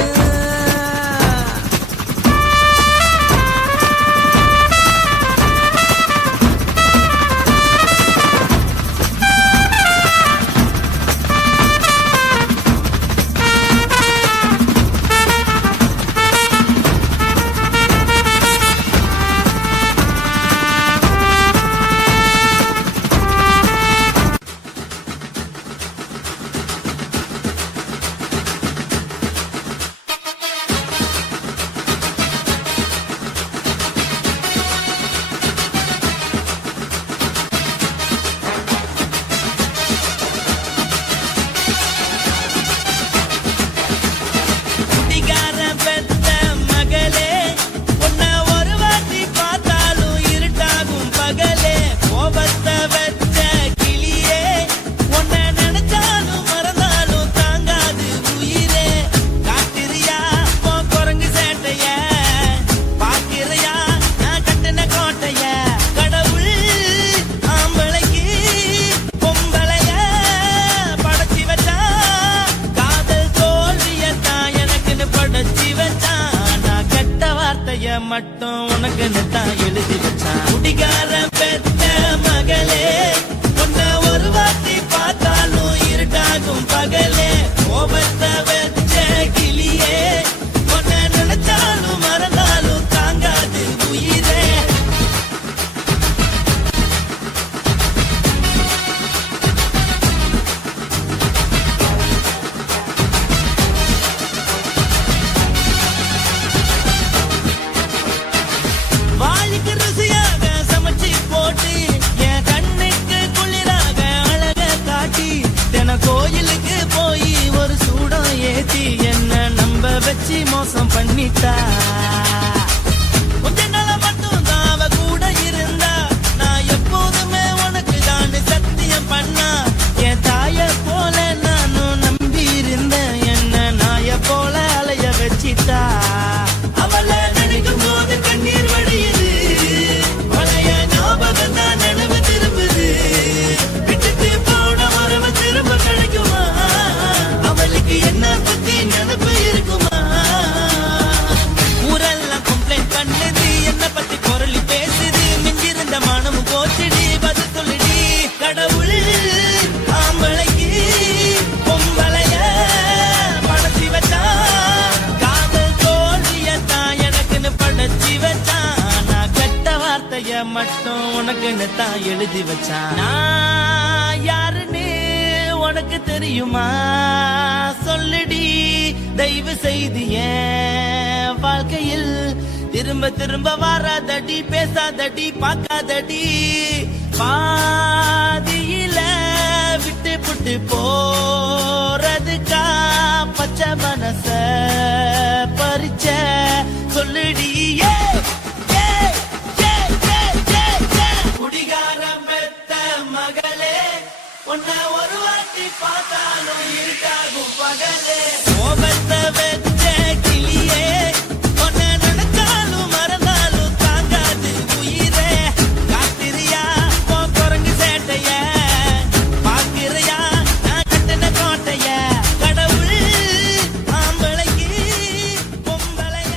வார்த்தைய மட்டும் உனக்குன்னு தான் எழுதி வச்சான். குடிகார பெத்த மகளே, உன்னை ஒரு வாட்டி பார்த்தாலும் இருட்டாகும் பகலே. கோபத்தை வச்ச கிளியே, உன்னை நினைச்சாலும் மறந்தாலும் தாங்காது உயிரே. வாளிக்கு ருசியாக சமைச்சு போட்டு என் கண்ணுக்கு குளிராக அழக காட்டி தின கோயிலுக்கு போய் ஒரு சூடம் ஏத்தி என்ன நம்ப வச்சு மோசம் பண்ணிட்டா. கொஞ்ச நாள மட்டும் தான் அவ கூட இருந்தா, நான் எப்போதுமே உனக்கு தான் சத்தியம் பண்ணா. என் தாய போல நானும் நம்பி இருந்தேன், என்ன நாய போல அலைய வச்சிட்டா. அவளை நினைக்கும் போது கண்ணீர் வடியுது, பழைய ஞாபகம் தான் நினைவு திரும்புது. விட்டுட்டு போன உறவு திரும்ப கிடைக்குமா? அவளுக்கு என்ன பத்தி நினைப்பு இருக்குமா? ஊரெல்லாம் கம்ப்ளைண்ட் பண்ணுது, என்ன பத்தி குரலி பேசுது. மிஞ்சிருந்த மனமும் போச்சுடி, பதில் சொல்லுடி. கடவுள் ஆம்பளைக்கு பொம்பளைய படைச்சி வச்சான், காதல் தோல்வியத்தான் எனக்குன்னு படைச்சி வச்சான். நான் கெட்ட வார்த்தைய மட்டும் உனக்குன்னு தான் எழுதி வச்சான். நான் யாருன்னு உனக்கு தெரியுமா? சொல்லுடி தயவு செய்து என் வாழ்க்கையில் திரும்ப திரும்ப வராதடி, பேசாதடி, பார்க்காதடி. பாதியில விட்டு புட்டு போறதுக்கா பச்சை மனச பறிச்ச சொல்லுடி. குடிகாரம் பெத்த மகளே, உன்னை ஒரு வாட்டி பார்த்தாலும் இருக்காகும் பகலே. கோபத்தை வச்ச கிளியே, உன்னை நினைச்சாலும் மறந்தாலும் தாங்காது உயிரே. காத்திரியா உன் குரங்கு சேட்டைய, பாக்குறியா நான் கட்டின கோட்டைய. கடவுள் ஆம்பளைக்கு பொம்பளைய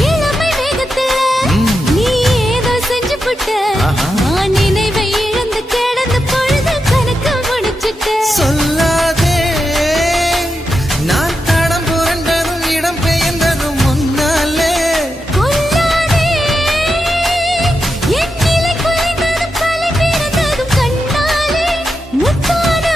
இளமை வேகத்துல நீ ஏதோ செஞ்சு புட்ட, நான் நினைவை இழந்து கிடந்த பொழுது கணக்கு முடிச்சுட்ட. சொல்லாதே நான் தடம் புரண்டதும் இடம் பெயர்ந்ததும் முன்னாலே. கொல்லாதே என் நிலை குறைந்ததும் கலை பிறந்ததும் கண்ணாலே. முத்தான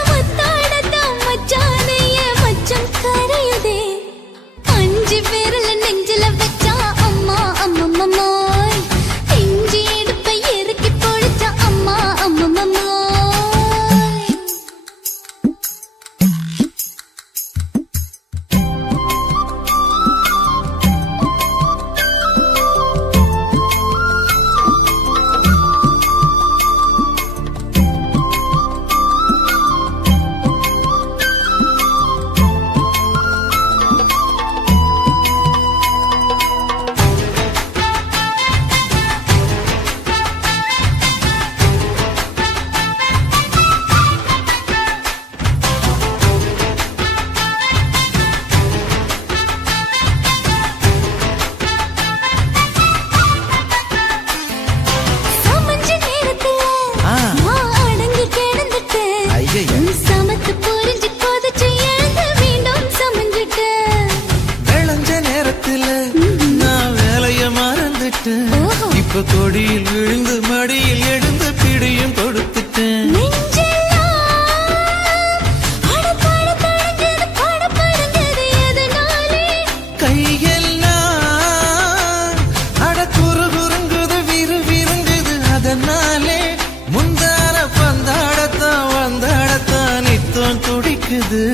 இனிக்குது.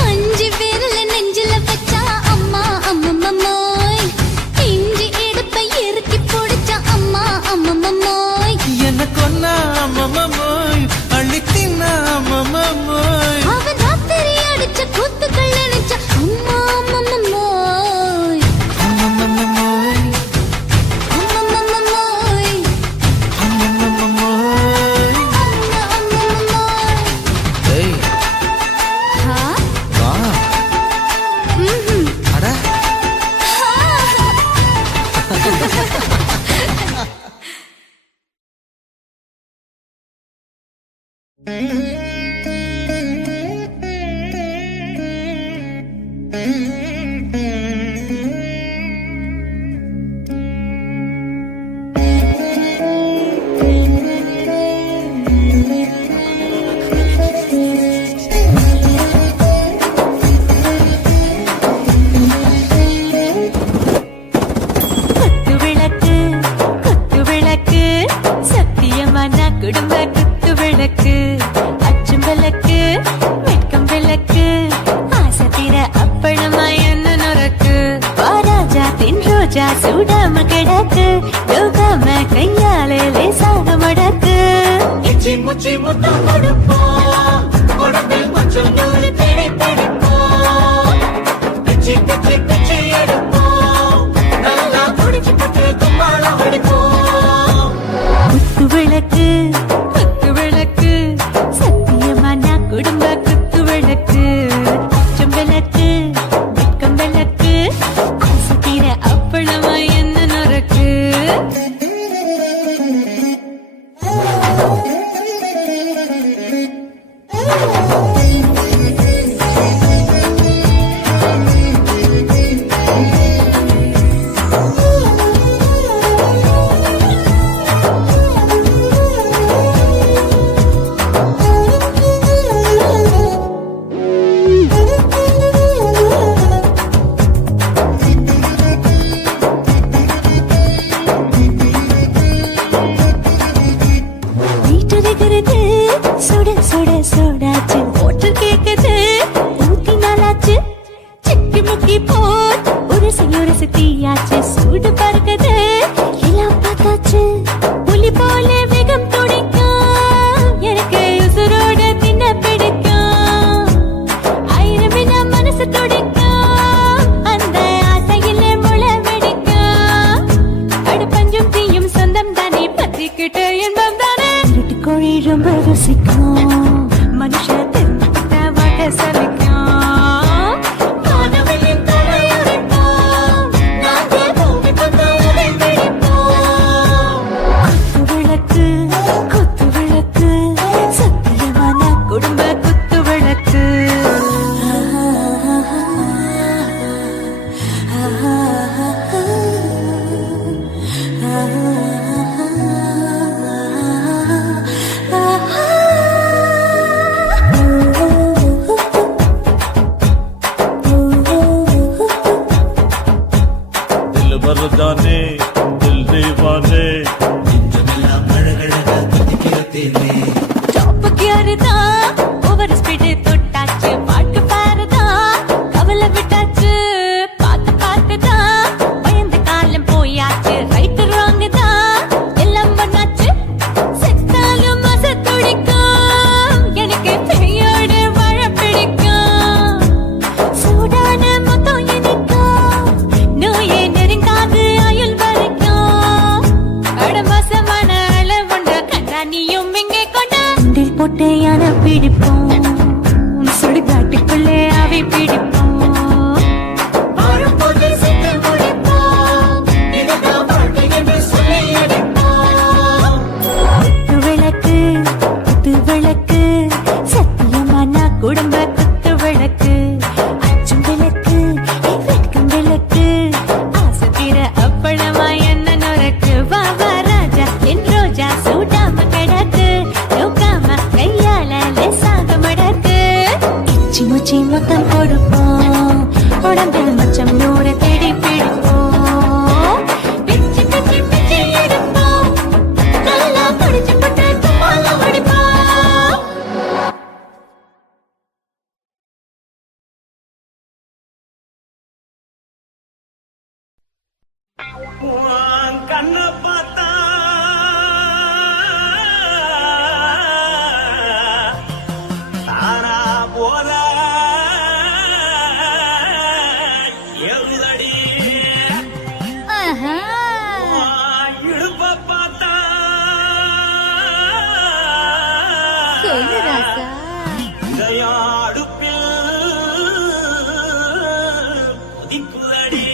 5 விரல நெஞ்சில வச்சா அம்மா அம்மம்மோய், இஞ்சி எடுப்பை இறுக்கி பிடிச்சா அம்மா அம்மம்மோய், என்ன கொன்னா அம்மம்மோய், அள்ளித்தின்னா அம்மம்மோய், அவன் ராத்திரி அடிச்ச கூத்துக்கள் நினைச்சா அம்மா அம்மம்மோய், அம்மம்மோய், அம்மம்மோய், அம்மம்மோய். அம்மம்மோய். ஏய் ஹா? வா. ம்ஹும். அட குத்து விளக்கு, குத்து விளக்கு, சத்தியமான குடும்ப குத்து விளக்கு, அச்சும் விளக்கு, வெட்கம் விளக்கு, ஆசை தீர அப்பளமா என்ன நொறுக்கு, வாராஜா தின் ரோஜா சூடாம கிடக்கு, யோகாம கையாலே லேசாக மடக்கு, இச்சி முச்சி முத்தம் கொடுப்போம், உடம்பில் மச்சம் நூறு தேடி பிடிப்போம், பிச்சி பிச்சி பிச்சி எடுப்போம், நல்லா குடிச்சு பட்டு கும்மாளம் அடிப்போம். குத்து விளக்கு, குத்து விளக்கு, சத்தியமான குடும்ப குத்து விளக்கு, அச்சம் விளக்கு, வெட்கம் விளக்கு, ஆசை தீர அப்பளமா என்ன நொறுக்கு. வீட்டிருக்கிறது சுட சுட சூடாச்சு, ஓட்டல் கேக்குது ஊத்தி நாளாச்சு, சிக்கி முக்கி போல் உரசி தீயாச்சு, சூடு பறக்குது எல்லாம் பார்த்தாச்சு, புலி போல வேகம் துடிக்கும், எனக்கு உசுரோட தின்ன பிடிக்கும், ஆயிரம் மனசு துடிக்கும், அந்த ஆசையில முளை வெடிக்கும், அடுப்பஞ்சும் தீயும் சொந்தம் தானே, பத்திக்கிட்டு இன்பம் தானே, கோழி ரொம்ப ருசிக்கும், மனுஷ தெரிஞ்சுக்கிட்ட வாட்ட சலிக்கும், வானவெளியின் தலையுரைப்போம், நாங்கள் பூமி பந்து உடை பிடிப்போம். குத்து விளக்கு, குத்து விளக்கு, சத்தியமான குடும்ப குத்து விளக்கு. दिल भरदाने दिल दीवाने டாப் கியர்தா, ஓவர் ஸ்பீடு தொட்டாச்சு, பாட்டு பாருதா, கவலை விட்டாச்சு, பார்த்து பார்த்துதா, பயந்து காலம் போயாச்சு, ரைட்டு ராங் தான் எல்லாம் பண்ணாச்சு, செத்தாலும் மச துடிக்கும், எனக்கு பெரியோடு வாழ பிடிக்கும், சூடான மொத்தம் இனிக்கும், நோயே நெருங்காது ஆயுள் வரைக்கும், அடமோசமான அளவுண்ட கண்டா நீயும் இங்கே கொண்டா, உண்டில் போட்டு யானை பிடிப்போம், சுடுகாட்டுக்குள்ளே அவை பிடிப்போம். வாழும்போது செத்து முடிப்போம், இதுதான் வாழ்க்கை என்று சொல்லி அடிப்போம். குத்து விளக்கு, குத்து விளக்கு, சத்தியமான குடும்ப குத்து விளக்கு, அச்சும் விளக்கு, வெட்கம் விளக்கு, ஆசை தீர அப்பளமா என்ன நொறுக்கு, வா வா ராஜா என் ரோஜா சூடாம கிடக்கு, யோகாம கையால லேசாக மடக்கு, இச்சி முச்சி மொத்தம் கொடுப்போம், உடம்பில் மச்சம் நூறு தேடி பிடிப்போம், பிச்சி பிச்சி பிச்சி எடுப்போம், நல்லா படிச்சு பட்டு கண்ண பார்த்தா தானா போல எழுதடி இடுப்ப பார்த்தா அடுப்பில் உதிக்குதடி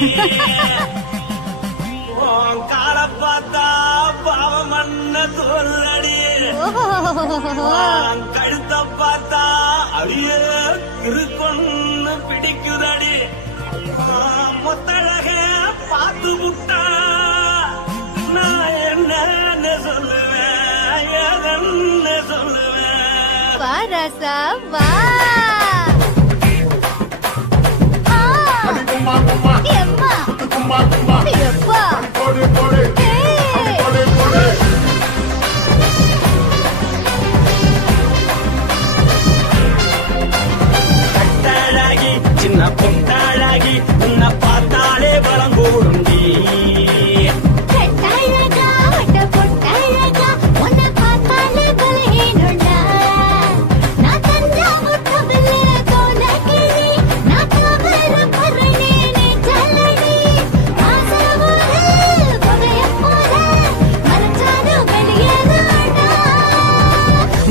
கால பார்த்தா பாவம் மண்ண தோல்தடி கழுத்த பார்த்தா அடியே இருக்குன்னு பிடிக்குதடி மொத்தழக பார்த்து விட்டா நான் என்ன சொல்லுவேன் ஏதென்ன சொல்லுவேன் வாராசா வா கட்டாளாகி சின்ன பொட்டாளாகி உன்னை பார்த்தாலே பலம் கூடுண்டி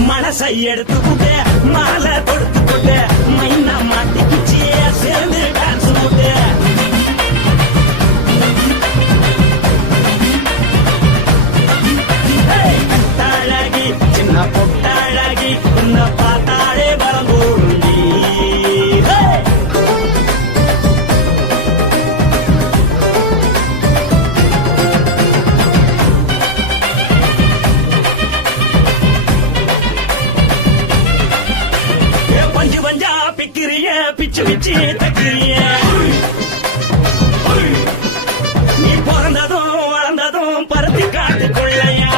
மனசை எடுத்துக்கிட்டு மாலை கொடுத்துக்கிட்டு மைனா மாட்டிக்கிச்சு சேர்ந்து டான்ஸ் போட்டு கட்டாளாகி சின்ன பொட்டாளாகி உன்னை பார்த்தாலே பலம் கூடுண்டி பஞ்சு பஞ்சா பிக்கிறிய பிச்சு பிச்சு தக்கிறிய நீ பிறந்ததும் வளர்ந்ததும் பருத்தி காட்டுக்குள்ளையா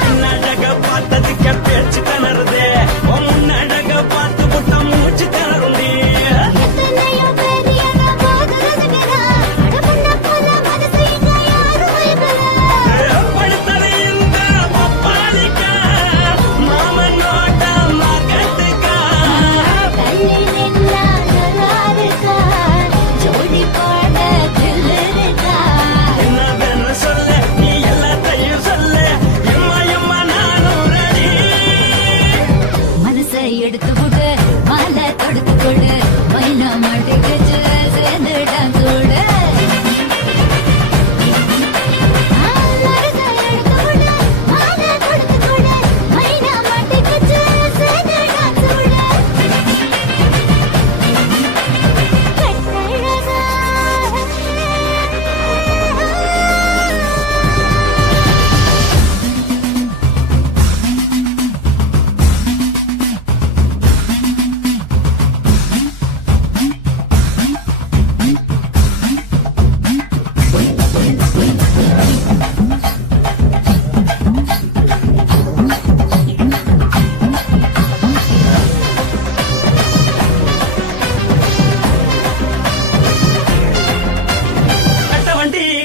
பின்னழக பார்த்ததுக்கு பேச்சு திணறுது முன்னழக பார்த்து புட்ட மூச்சு திணறுண்டி எடுத்து விடு மாலை தொடுத்து கொடு மைனா மாட்டிக்கிச்சு சேர்ந்து டான்ஸ் விடு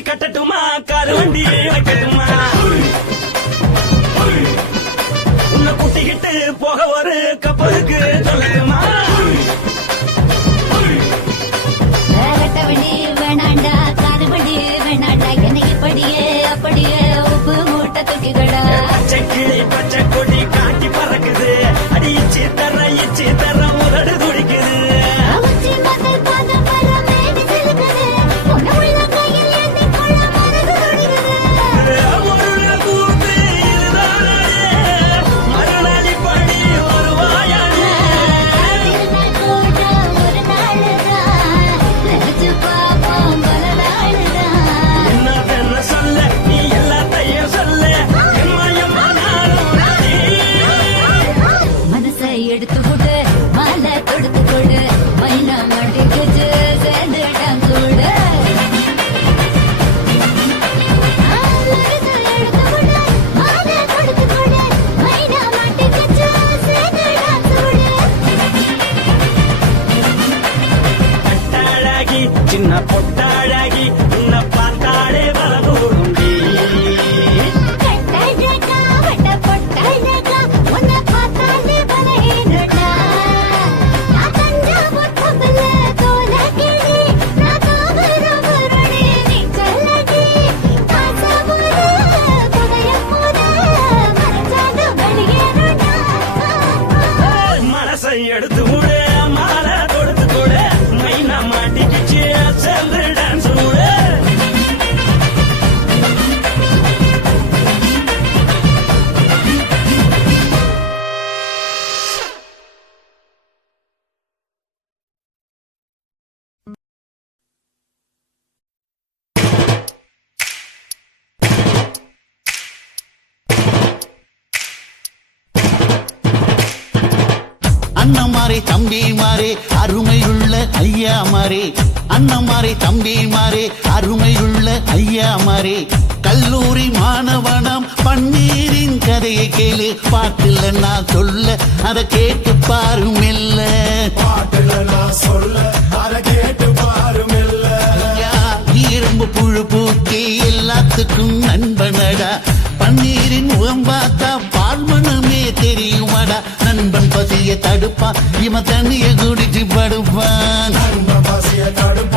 கட்டட்டுமா காரு வண்டி வைக்கட்டுமா உன்னை கூட்டிக்கிட்டு போக ஒரு கப்பலுக்கு சொல்லட்டுமா வேகட்டவண்டி வேணாண்டா காருவண்டி வேணாண்டா எனக்கு படியே அப்படியே உப்பு மூட்டை தூக்கிக்கடா பச்சை கிளி பச்சை கொடி காட்டி பறக்குது அடி இச்சி தர உதடு துடிக்குது அண்ணமாரே தம்பிமாரே அருமையுள்ள ஐயாமாரே அண்ணமாரே தம்பிமாரே அருமையுள்ள ஐயாமாரே கல்லூரி மாணவனம் பன்னீரின் கதையை கேளு பாட்டுல நான் சொல்ல அதை கேட்டு பாரு மெல்ல பாட்டுல நான் சொல்ல அதை கேட்டு பாரும் இல்ல ஐயா, இரும்பு புழு பூக்கி எல்லாத்துக்கும் நண்பனடா பன்னீரின் முகம் பார்த்தா பால்மனமே தெரியுமாடா நண்பன் பசிய தடுப்பான் இவன் தண்ணிய குடிச்சு படுப்பான் பசிய தடுப்பு